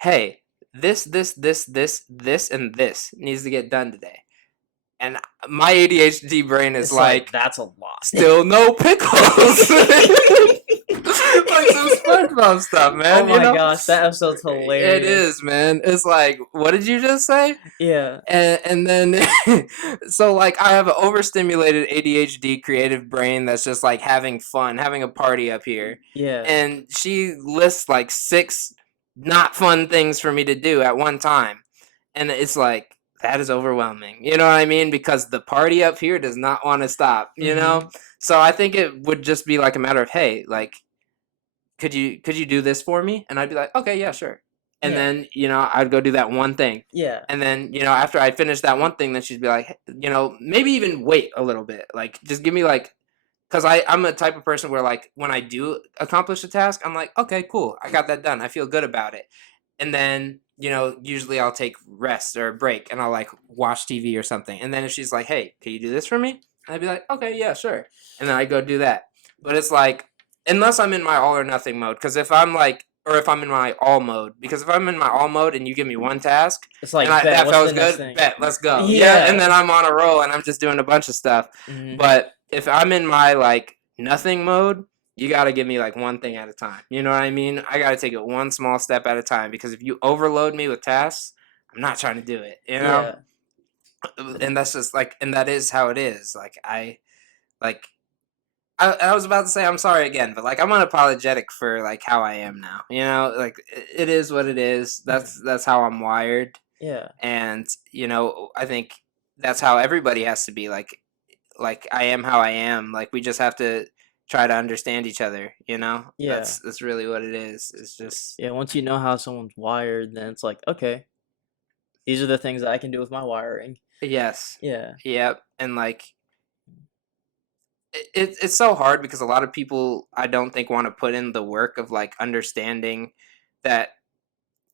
hey, this, and this needs to get done today. And my ADHD brain is It's like like, that's a lot. still no pickles. Like some SpongeBob stuff, Oh man, my gosh, that episode's It hilarious. is, man. It's like, what did you just say? Yeah. And then so like I have an overstimulated ADHD creative brain that's just like having fun, having a party up here. Yeah. And she lists like six not fun things for me to do at one time. And it's like that is overwhelming. You know what I mean? Because the party up here does not want to stop. Mhm. So I think it would just be like a matter of, hey, like could you do this for me? And I'd be like, okay, yeah, sure. And Yeah. then I'd go do that one thing, Yeah. and then after I finish that one thing, then she'd be like, maybe even wait a little bit, like just give me like, because I'm a type of person where like when I do accomplish a task, I'm like, okay, cool, I got that done, I feel good about it, and then usually I'll take rest or a break and I'll like watch TV or something, and then if she's like, hey, can you do this for me? I'd be like, okay, yeah, sure, and then I go do that. But it's like, unless I'm in my all or nothing mode, because if I'm like, or if I'm in my all mode, because if I'm in my all mode and you give me one task It's and like, bet, that what's feels the next good, thing? bet, let's go, yeah, and Yeah. then I'm on a roll and I'm just doing a bunch of stuff. Mhm. But if I'm in my like nothing mode, you got to give me like one thing at a time. You know what I mean? I got to take it one small step at a time, because if you overload me with tasks, I'm not trying to do it. Yeah. And that's just like, and that is how it is. Like like I was about to say I'm sorry again, but like I'm unapologetic for like how I am now. Like it is what it is. Mhm. That's how I'm wired, Yeah. and I think that's how everybody has to be. Like I am how I am. Like we just have to try to understand each other. Yeah. That's really what it is. It's just Yeah, once you know how someone's wired, then it's like, okay, these are the things that I can do with my wiring. yes, Yeah. yep, and like it's so hard because a lot of people I don't think want to put in the work of like understanding that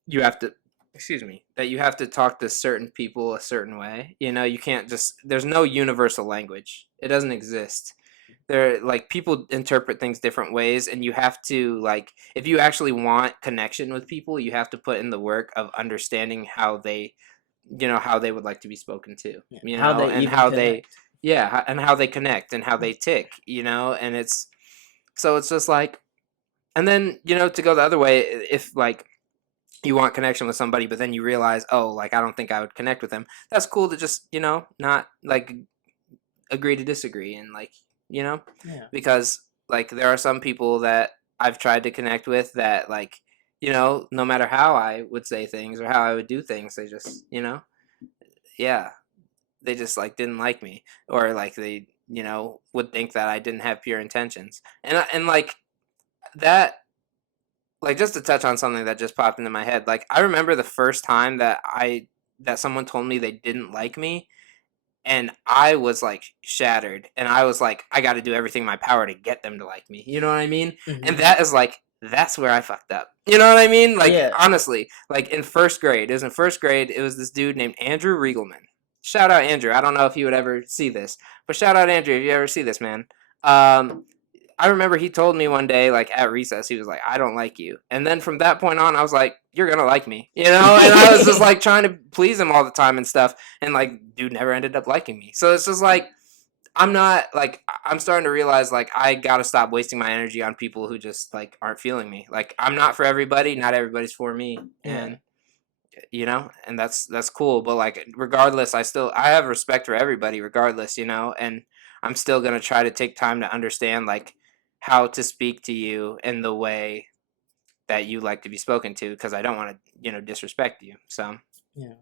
you have to excuse me, that you have to talk to certain people a certain way. You know, you can't just there's no universal language. It doesn't exist. There like people interpret things different ways, and you have to like if you actually want connection with people, you have to put in the work of understanding how they how they would like to be spoken to, Yeah. you How know, they and even how they connect. and how they connect and how they tick, you know, and it's so it's just like and then, to go the other way, if like you want connection with somebody, but then you realize, oh, like I don't think I would connect with them. That's cool to just, not like agree to disagree and like, you know, Yeah. because like there are some people that I've tried to connect with that like, no matter how I would say things or how I would do things, they just, yeah, they just like didn't like me or like they, would think that I didn't have pure intentions. And like that like just to touch on something that just popped into my head, like I remember the first time that someone told me they didn't like me, and I was like shattered, and I was like, I got to do everything in my power to get them to like me. You know what I mean? And Hmm. that is like that's where I fucked up. You know what I mean? Like Yeah. honestly, like in first grade, it was in first grade. It was this dude named Andrew Riegelman. Shout out Andrew. I don't know if he would ever see this, but shout out Andrew if you ever see this, man. Um, I remember he told me one day, like at recess, he was like, "I don't like you." And then from that point on, I was like, "You're gonna like me," you know. And I was just like trying to please him all the time and stuff. And like, dude never ended up liking me. So it's just like I'm not like I'm starting to realize like I gotta stop wasting my energy on people who just like aren't feeling me. Like I'm not for everybody. Not everybody's for me. Yeah. And and that's cool. But like regardless, I have respect for everybody regardless. And I'm still gonna try to take time to understand like how to speak to you in the way that you like to be spoken to because I don't want to disrespect you. So Yeah.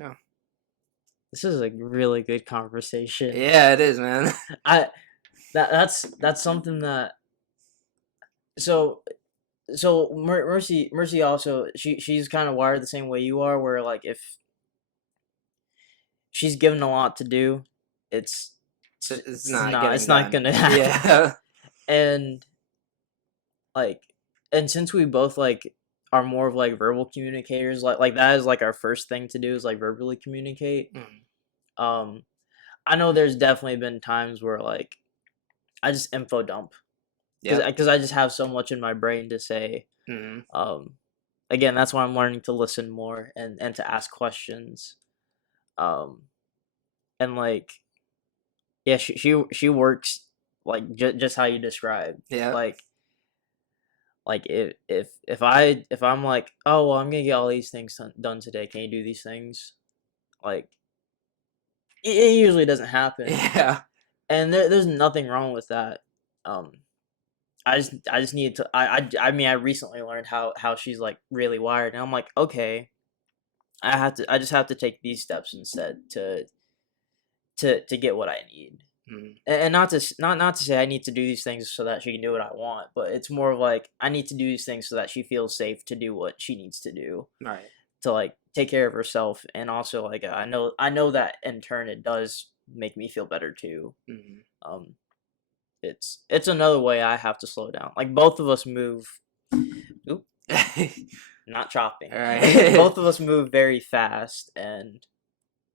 yeah, This is a really good conversation. yeah, it is, man. I that's something that so Mercy also she's kind of wired the same way you are, where like if she's given a lot to do, it's It's it's not not getting it's not done. gonna happen. Yeah. And like and since we both like are more of like verbal communicators, like that is like our first thing to do is like verbally communicate. Mm, Um I know there's definitely been times where like I just info dump yep. because I just have so much in my brain to say. Mm, Um Again, that's why I'm learning to listen more and to ask questions. Um and like yeah, she works like just how you described. yep. Like if I'm like, oh well, I'm gonna get all these things done today. Can you do these things? Like it usually doesn't happen, Yeah. and there's nothing wrong with that. Um, I just need to. I mean, I recently learned how she's like really wired, and I'm like, okay, I just have to take these steps instead to get what I need. Mm, And not to not to say I need to do these things so that she can do what I want, but it's more of like I need to do these things so that she feels safe to do what she needs to do right. to like take care of herself, and also like I know that in turn it does make me feel better too. Mm. Um, it's another way I have to slow down. Like both of us move. Oop, not chopping. Right. Both of us move very fast, and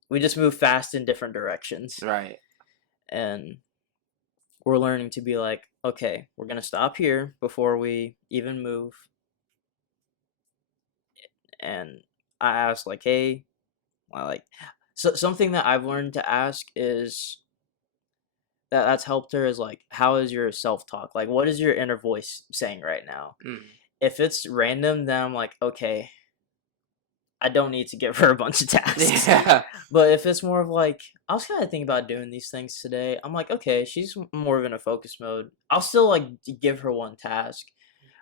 we just move fast in different directions, Right. and we're learning to be like, okay, we're gonna stop here before we even move. And I asked like, hey, I like so something that I've learned to ask is that's helped her is like, how is your self talk? Like, what is your inner voice saying right now? Mm. If it's random, then I'm like, okay, I don't need to give her a bunch of tasks. Yeah. But if it's more of like, I was kind of thinking about doing these things today, I'm like, okay, she's more of in a focus mode. I'll still like give her one task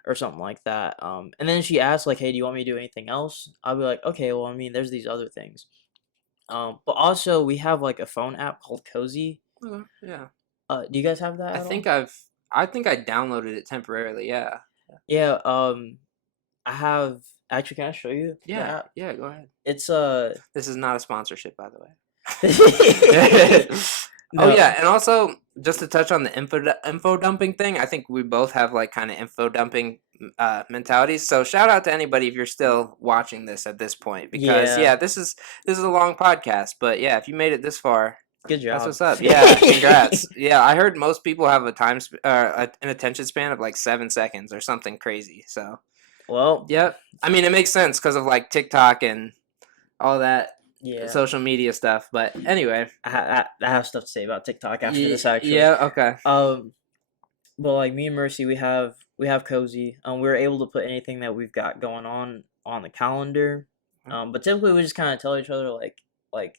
or something like that. And then she asks like, hey, do you want me to do anything else? I'll be like, okay, well, I mean, there's these other things. But also we have like a phone app called Cozy. Yeah. Do you guys have that I at all? think I've I think I downloaded it temporarily. Yeah. Yeah. I have. Actually, can I show you the Yeah. app? Yeah. Go ahead. It's This is not a sponsorship, by the way. Oh No. yeah, and also just to touch on the info dumping thing, I think we both have like kind of info dumping mentalities. So shout out to anybody if you're still watching this at this point, because Yeah. yeah, this is a long podcast, but yeah, if you made it this far, Good that's job. what's up. Yeah, congrats. Yeah, I heard most people have a an attention span of like 7 seconds or something crazy. So Well, yep, I mean it makes sense because of like TikTok and all that yeah. social media stuff. But anyway, I have stuff to say about TikTok after this actually. yeah, okay. Um, but like me and Mercy, we have Cozy. We were able to put anything that we've got going on the calendar. But typically we just kind of tell each other like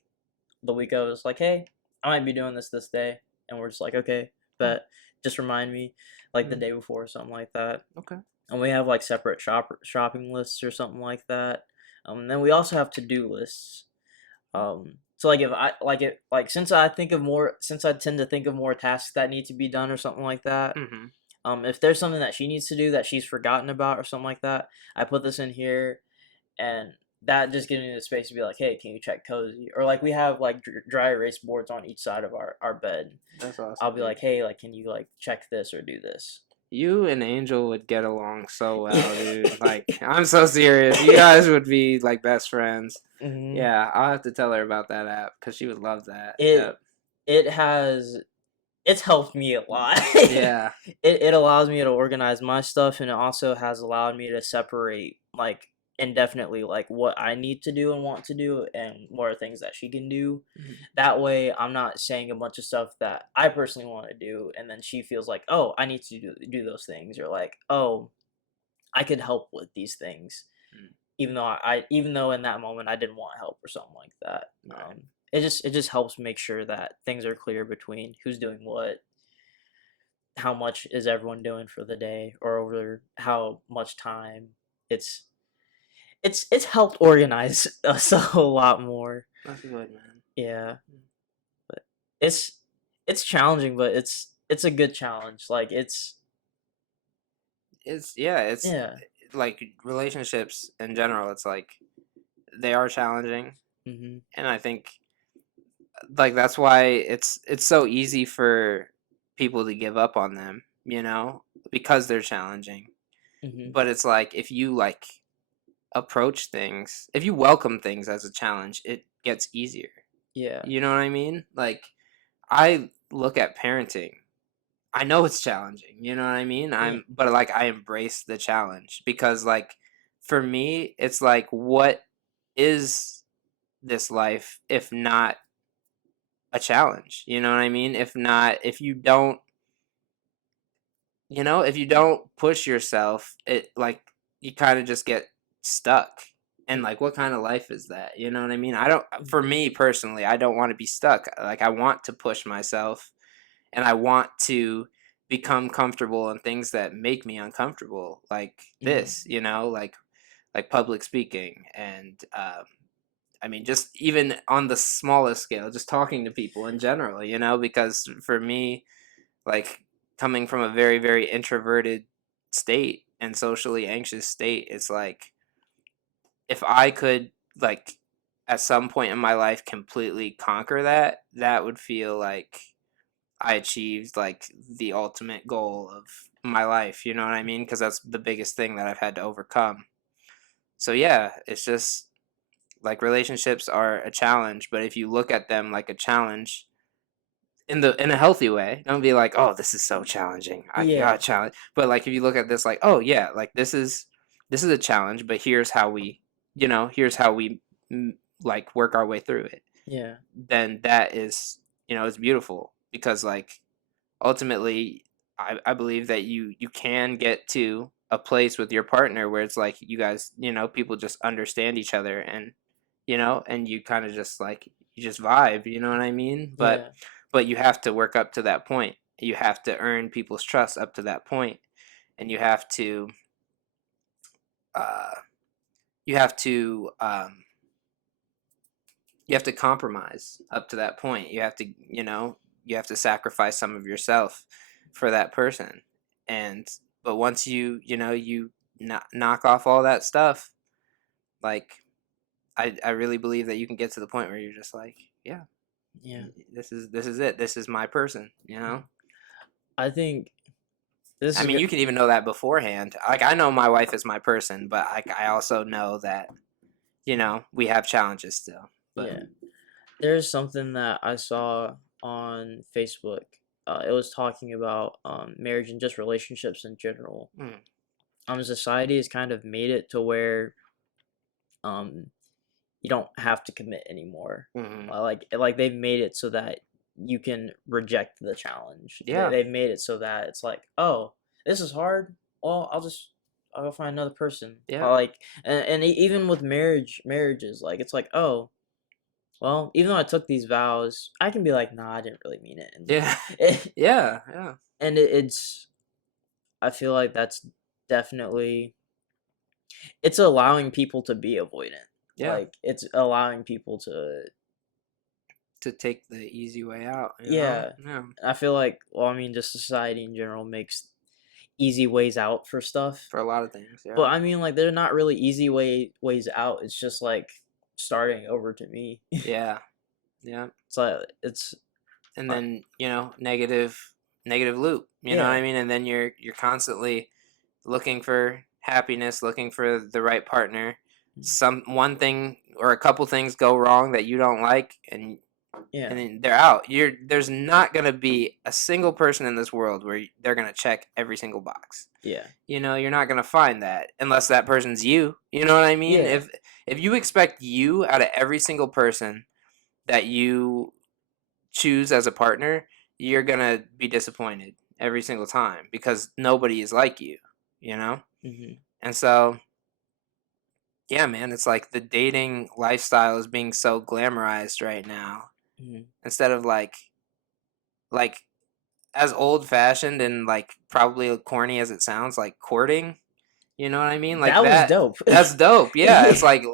the week of it's like, hey, I might be doing this day, and we're just like, okay, but just remind me like the Mm, day before or something like that. okay. And we have like separate shopping lists or something like that. And then we also have to do lists. So like if I like it like since I tend to think of more tasks that need to be done or something like that. Mm-hmm. If there's something that she needs to do that she's forgotten about or something like that, I put this in here, and that just gives me the space to be like, hey, can you check Cozy? Or like we have like dry erase boards on each side of our bed. That's I'll awesome, be dude. like, hey, like can you like check this or do this? You and Angel would get along so well, dude. Like, I'm so serious. You guys would be like best friends. hmm Yeah, I'll have to tell her about that app because she would love that. It Yep. it has it's helped me a lot. Yeah. It allows me to organize my stuff, and it also has allowed me to separate like indefinitely like what I need to do and want to do and what are things that she can do. Mhm. That way I'm not saying a bunch of stuff that I personally want to do and then she feels like, "Oh, I need to do those things," or like, "Oh, I could help with these things." Mm, Even though in that moment I didn't want help or something like that. right. It just helps make sure that things are clear between who's doing what, how much is everyone doing for the day, or over how much time. It's it's helped organize us a lot more. That's good, man. Yeah, but it's it's challenging, but it's a good challenge. Like It's yeah. like relationships in general. It's like they are challenging, Mhm. and I think like that's why it's so easy for people to give up on them, because they're challenging. Mhm. But it's like if you like approach things, if you welcome things as a challenge, it gets easier. Yeah. You know what I mean? Like I look at parenting. I know it's challenging, you know what I mean? Yeah. But like I embrace the challenge because like for me it's like what is this life if not a challenge? You know what I mean? If not, if you don't push yourself, it like you kind of just get stuck. And like what kind of life is that? You know what I mean? I don't For me personally, I don't want to be stuck. Like I want to push myself and I want to become comfortable in things that make me uncomfortable like Mhm. this, like public speaking and I mean, just even on the smallest scale, just talking to people in general, because for me, like coming from a very, very introverted state and socially anxious state, it's like if I could, like, at some point in my life completely conquer that, that would feel like I achieved like the ultimate goal of my life. You know what I mean? Because that's the biggest thing that I've had to overcome. So, yeah, it's just like relationships are a challenge, but if you look at them like a challenge in a healthy way, don't be like, "Oh, this is so challenging. I Yeah. got challenge." But like if you look at this like, "Oh yeah, like this is a challenge, but here's how we mm, like work our way through it." Yeah. Then that is beautiful because like ultimately I believe that you can get to a place with your partner where it's like you guys, people just understand each other and you kind of just like you just vibe, you know what I mean? But Yeah. but you have to work up to that point. You have to earn people's trust up to that point and uh you have to um you have to compromise up to that point. You have to sacrifice some of yourself for that person. And but once you knock off all that stuff, like I really believe that you can get to the point where you're just like, yeah, Yeah. This is it. This is my person. You know. I think this I is mean, good. you can even know that beforehand. Like, I know my wife is my person, but like, I also know that, we have challenges still. But Yeah. There's something that I saw on Facebook. It was talking about marriage and just relationships in general. mm, Society has kind of made it to where um, you don't have to commit anymore. mm, Like they've made it so that you can reject the challenge. yeah, They've made it so that it's like, oh, this is hard. Well, I'll go find another person. yeah, Even with marriages, like it's like, oh, well, even though I took these vows, I can be like, nah, I didn't really mean it, yeah, and yeah, yeah, it's. I feel like that's definitely it's allowing people to be avoidant. yeah. Like it's allowing people to, To take the easy way out. yeah. Yeah, I feel like, well, I mean, just society in general makes easy ways out for stuff. for a lot of things. Yeah, But I mean, like, they're not really easy ways out. It's just like starting over to me. yeah, yeah. It's like it's And uh, then negative loop. You know what I yeah, mean? And then you're constantly looking for happiness, looking for the right partner. One thing or a couple things go wrong that you don't like, and yeah, then they're out. There's not gonna be a single person in this world where they're gonna check every single box. yeah, You're not gonna find that unless that person's you. You know what I mean? yeah, If you expect you out of every single person that you choose as a partner, you're gonna be disappointed every single time because nobody is like you. You know, hmm and so yeah, man, it's like the dating lifestyle is being so glamorized right now hmm instead of like as old fashioned and like probably corny as it sounds, like courting. You know what I mean? Like that was that. dope. That's dope. Yeah, Yeah, it's like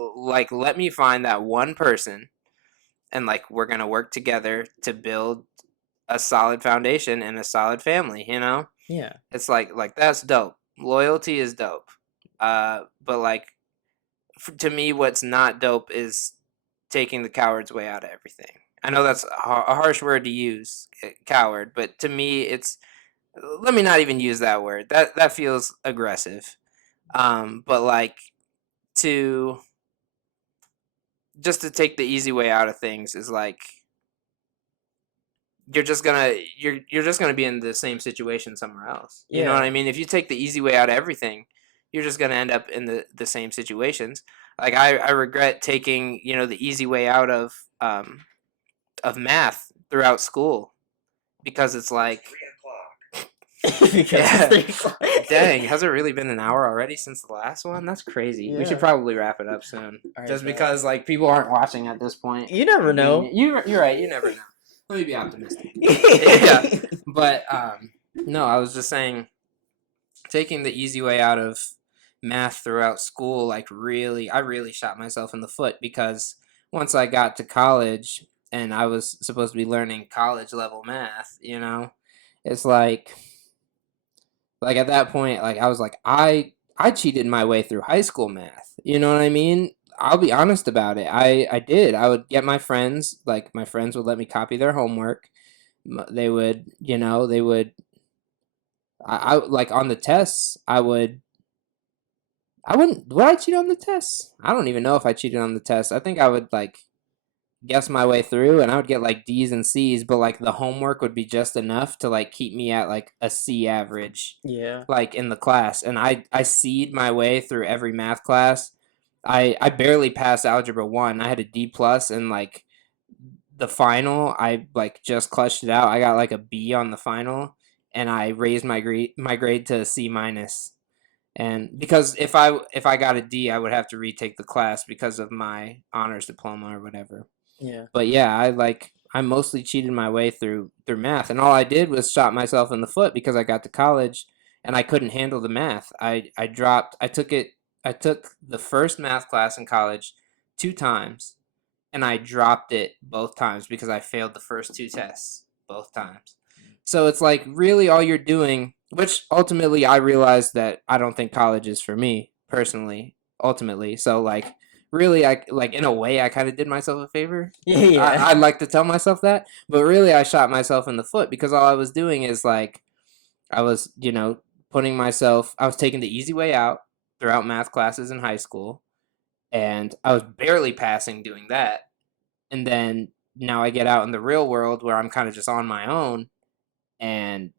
let me find that one person and like we're gonna work together to build a solid foundation and a solid family. yeah, It's like that's dope. Loyalty is dope. But like to me, what's not dope is taking the coward's way out of everything. I know that's a harsh word to use, coward, but to me, it's let me not even use that word. That feels aggressive. But like to just to take the easy way out of things is like you're just gonna be in the same situation somewhere else. You know what yeah, I mean? If you take the easy way out of everything, you're just gonna end up in the same situations. Like I regret taking the easy way out of math throughout school because it's like because it's yeah, 3 o'clock. dang, has it really been an hour already since the last one? That's crazy. We should Yeah. probably wrap it up soon, All right, just bet. because like people aren't watching at this point. You never know. You're right. You never know. Let me be optimistic. Yeah, but no, I was just saying, taking the easy way out of math throughout school, like I really shot myself in the foot because once I got to college and I was supposed to be learning college level math, it's like at that point, like I was like, I cheated my way through high school math. You know what I mean? I'll be honest about it. I did. I would get my friends, like my friends would let me copy their homework. They would, they would. I like on the tests. I would. I wouldn't. Would I cheat on the tests? I don't even know if I cheated on the tests. I think I would like guess my way through and I would get like D's and C's, but like the homework would be just enough to like keep me at like a C average Yeah. like in the class. And I C'd my way through every math class. I barely passed algebra 1. I had a D plus and like the final I like just clutched it out. I got like a B on the final and I raised my grade to a C minus. And because if I got a D, I would have to retake the class because of my honors diploma or whatever. Yeah. But yeah, I mostly cheated my way through math, and all I did was shot myself in the foot because I got to college and I couldn't handle the math. I dropped. I took the first math class in college 2 times, and I dropped it both times because I failed the first 2 tests both times. So it's like really all you're doing, which ultimately I realized that I don't think college is for me personally. Ultimately, so like really, I like in a way, I kind of did myself a favor. Yeah, yeah. I'd like to tell myself that, but really, I shot myself in the foot because all I was doing is like I was, putting myself. I was taking the easy way out throughout math classes in high school, and I was barely passing doing that. And then now I get out in the real world where I'm kind of just on my own, and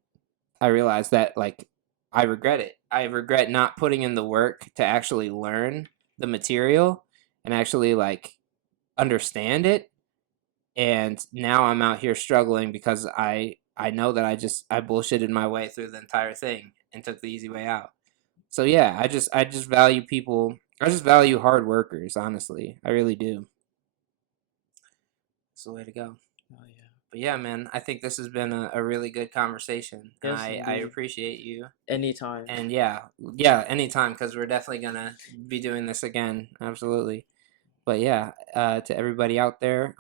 I realize that like I regret it. I regret not putting in the work to actually learn the material and actually like understand it. And now I'm out here struggling because I know that I bullshitted my way through the entire thing and took the easy way out. So yeah, I just value people. I just value hard workers, honestly. I really do. It's the way to go. Oh yeah. But yeah, man, I think this has been a really good conversation. And Yes, I indeed. appreciate you. Anytime. And yeah, anytime because we're definitely gonna be doing this again. Absolutely. But yeah, to everybody out there,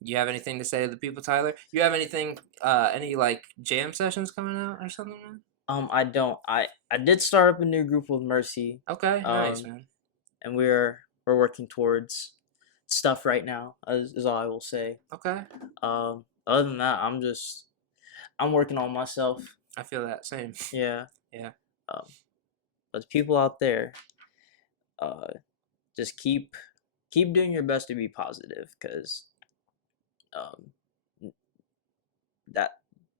you have anything to say to the people, Tyler? You have anything, any like jam sessions coming out or something, man? I don't. I did start up a new group with Mercy. Okay, nice, Um, man. and we're working towards stuff right now. Is all I will say. Okay, Other than that, I'm working on myself. I feel that same. Yeah. Yeah, Um, but people out there, uh, just keep doing your best to be positive, because um, that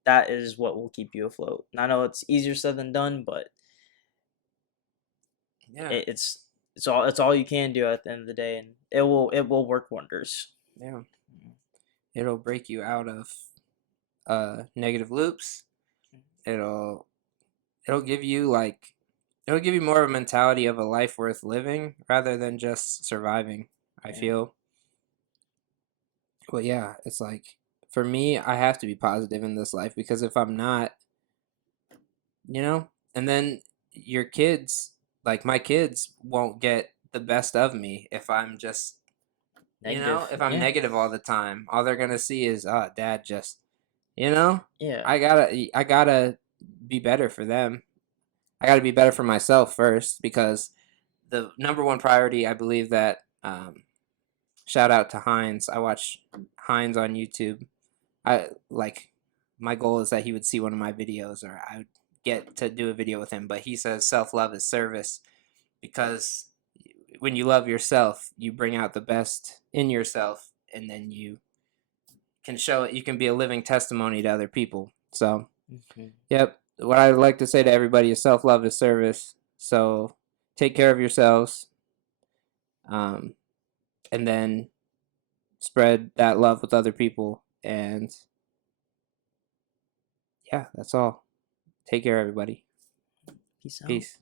that is what will keep you afloat. And I know it's easier said than done, but yeah, it's all you can do at the end of the day, and it will work wonders. yeah. It'll break you out of negative loops. It'll it'll give you like it'll give you more of a mentality of a life worth living rather than just surviving. I Yeah. feel. But yeah, it's like for me, I have to be positive in this life because if I'm not, and then your kids, like my kids, won't get the best of me if I'm just, Negative. if I'm Yeah. negative all the time. All they're gonna see is, dad just, you know, Yeah. I gotta be better for them. I gotta be better for myself first because the number one priority, I believe that, shout out to Heinz. I watch Heinz on YouTube. I like my goal is that he would see one of my videos or I would get to do a video with him. But he says self love is service because when you love yourself, you bring out the best in yourself, and then you can show it. You can be a living testimony to other people. So, Mhm. yep. What I'd like to say to everybody is self love is service. So take care of yourselves, um, and then spread that love with other people. And yeah, that's all. Take care, everybody. Peace out. Peace.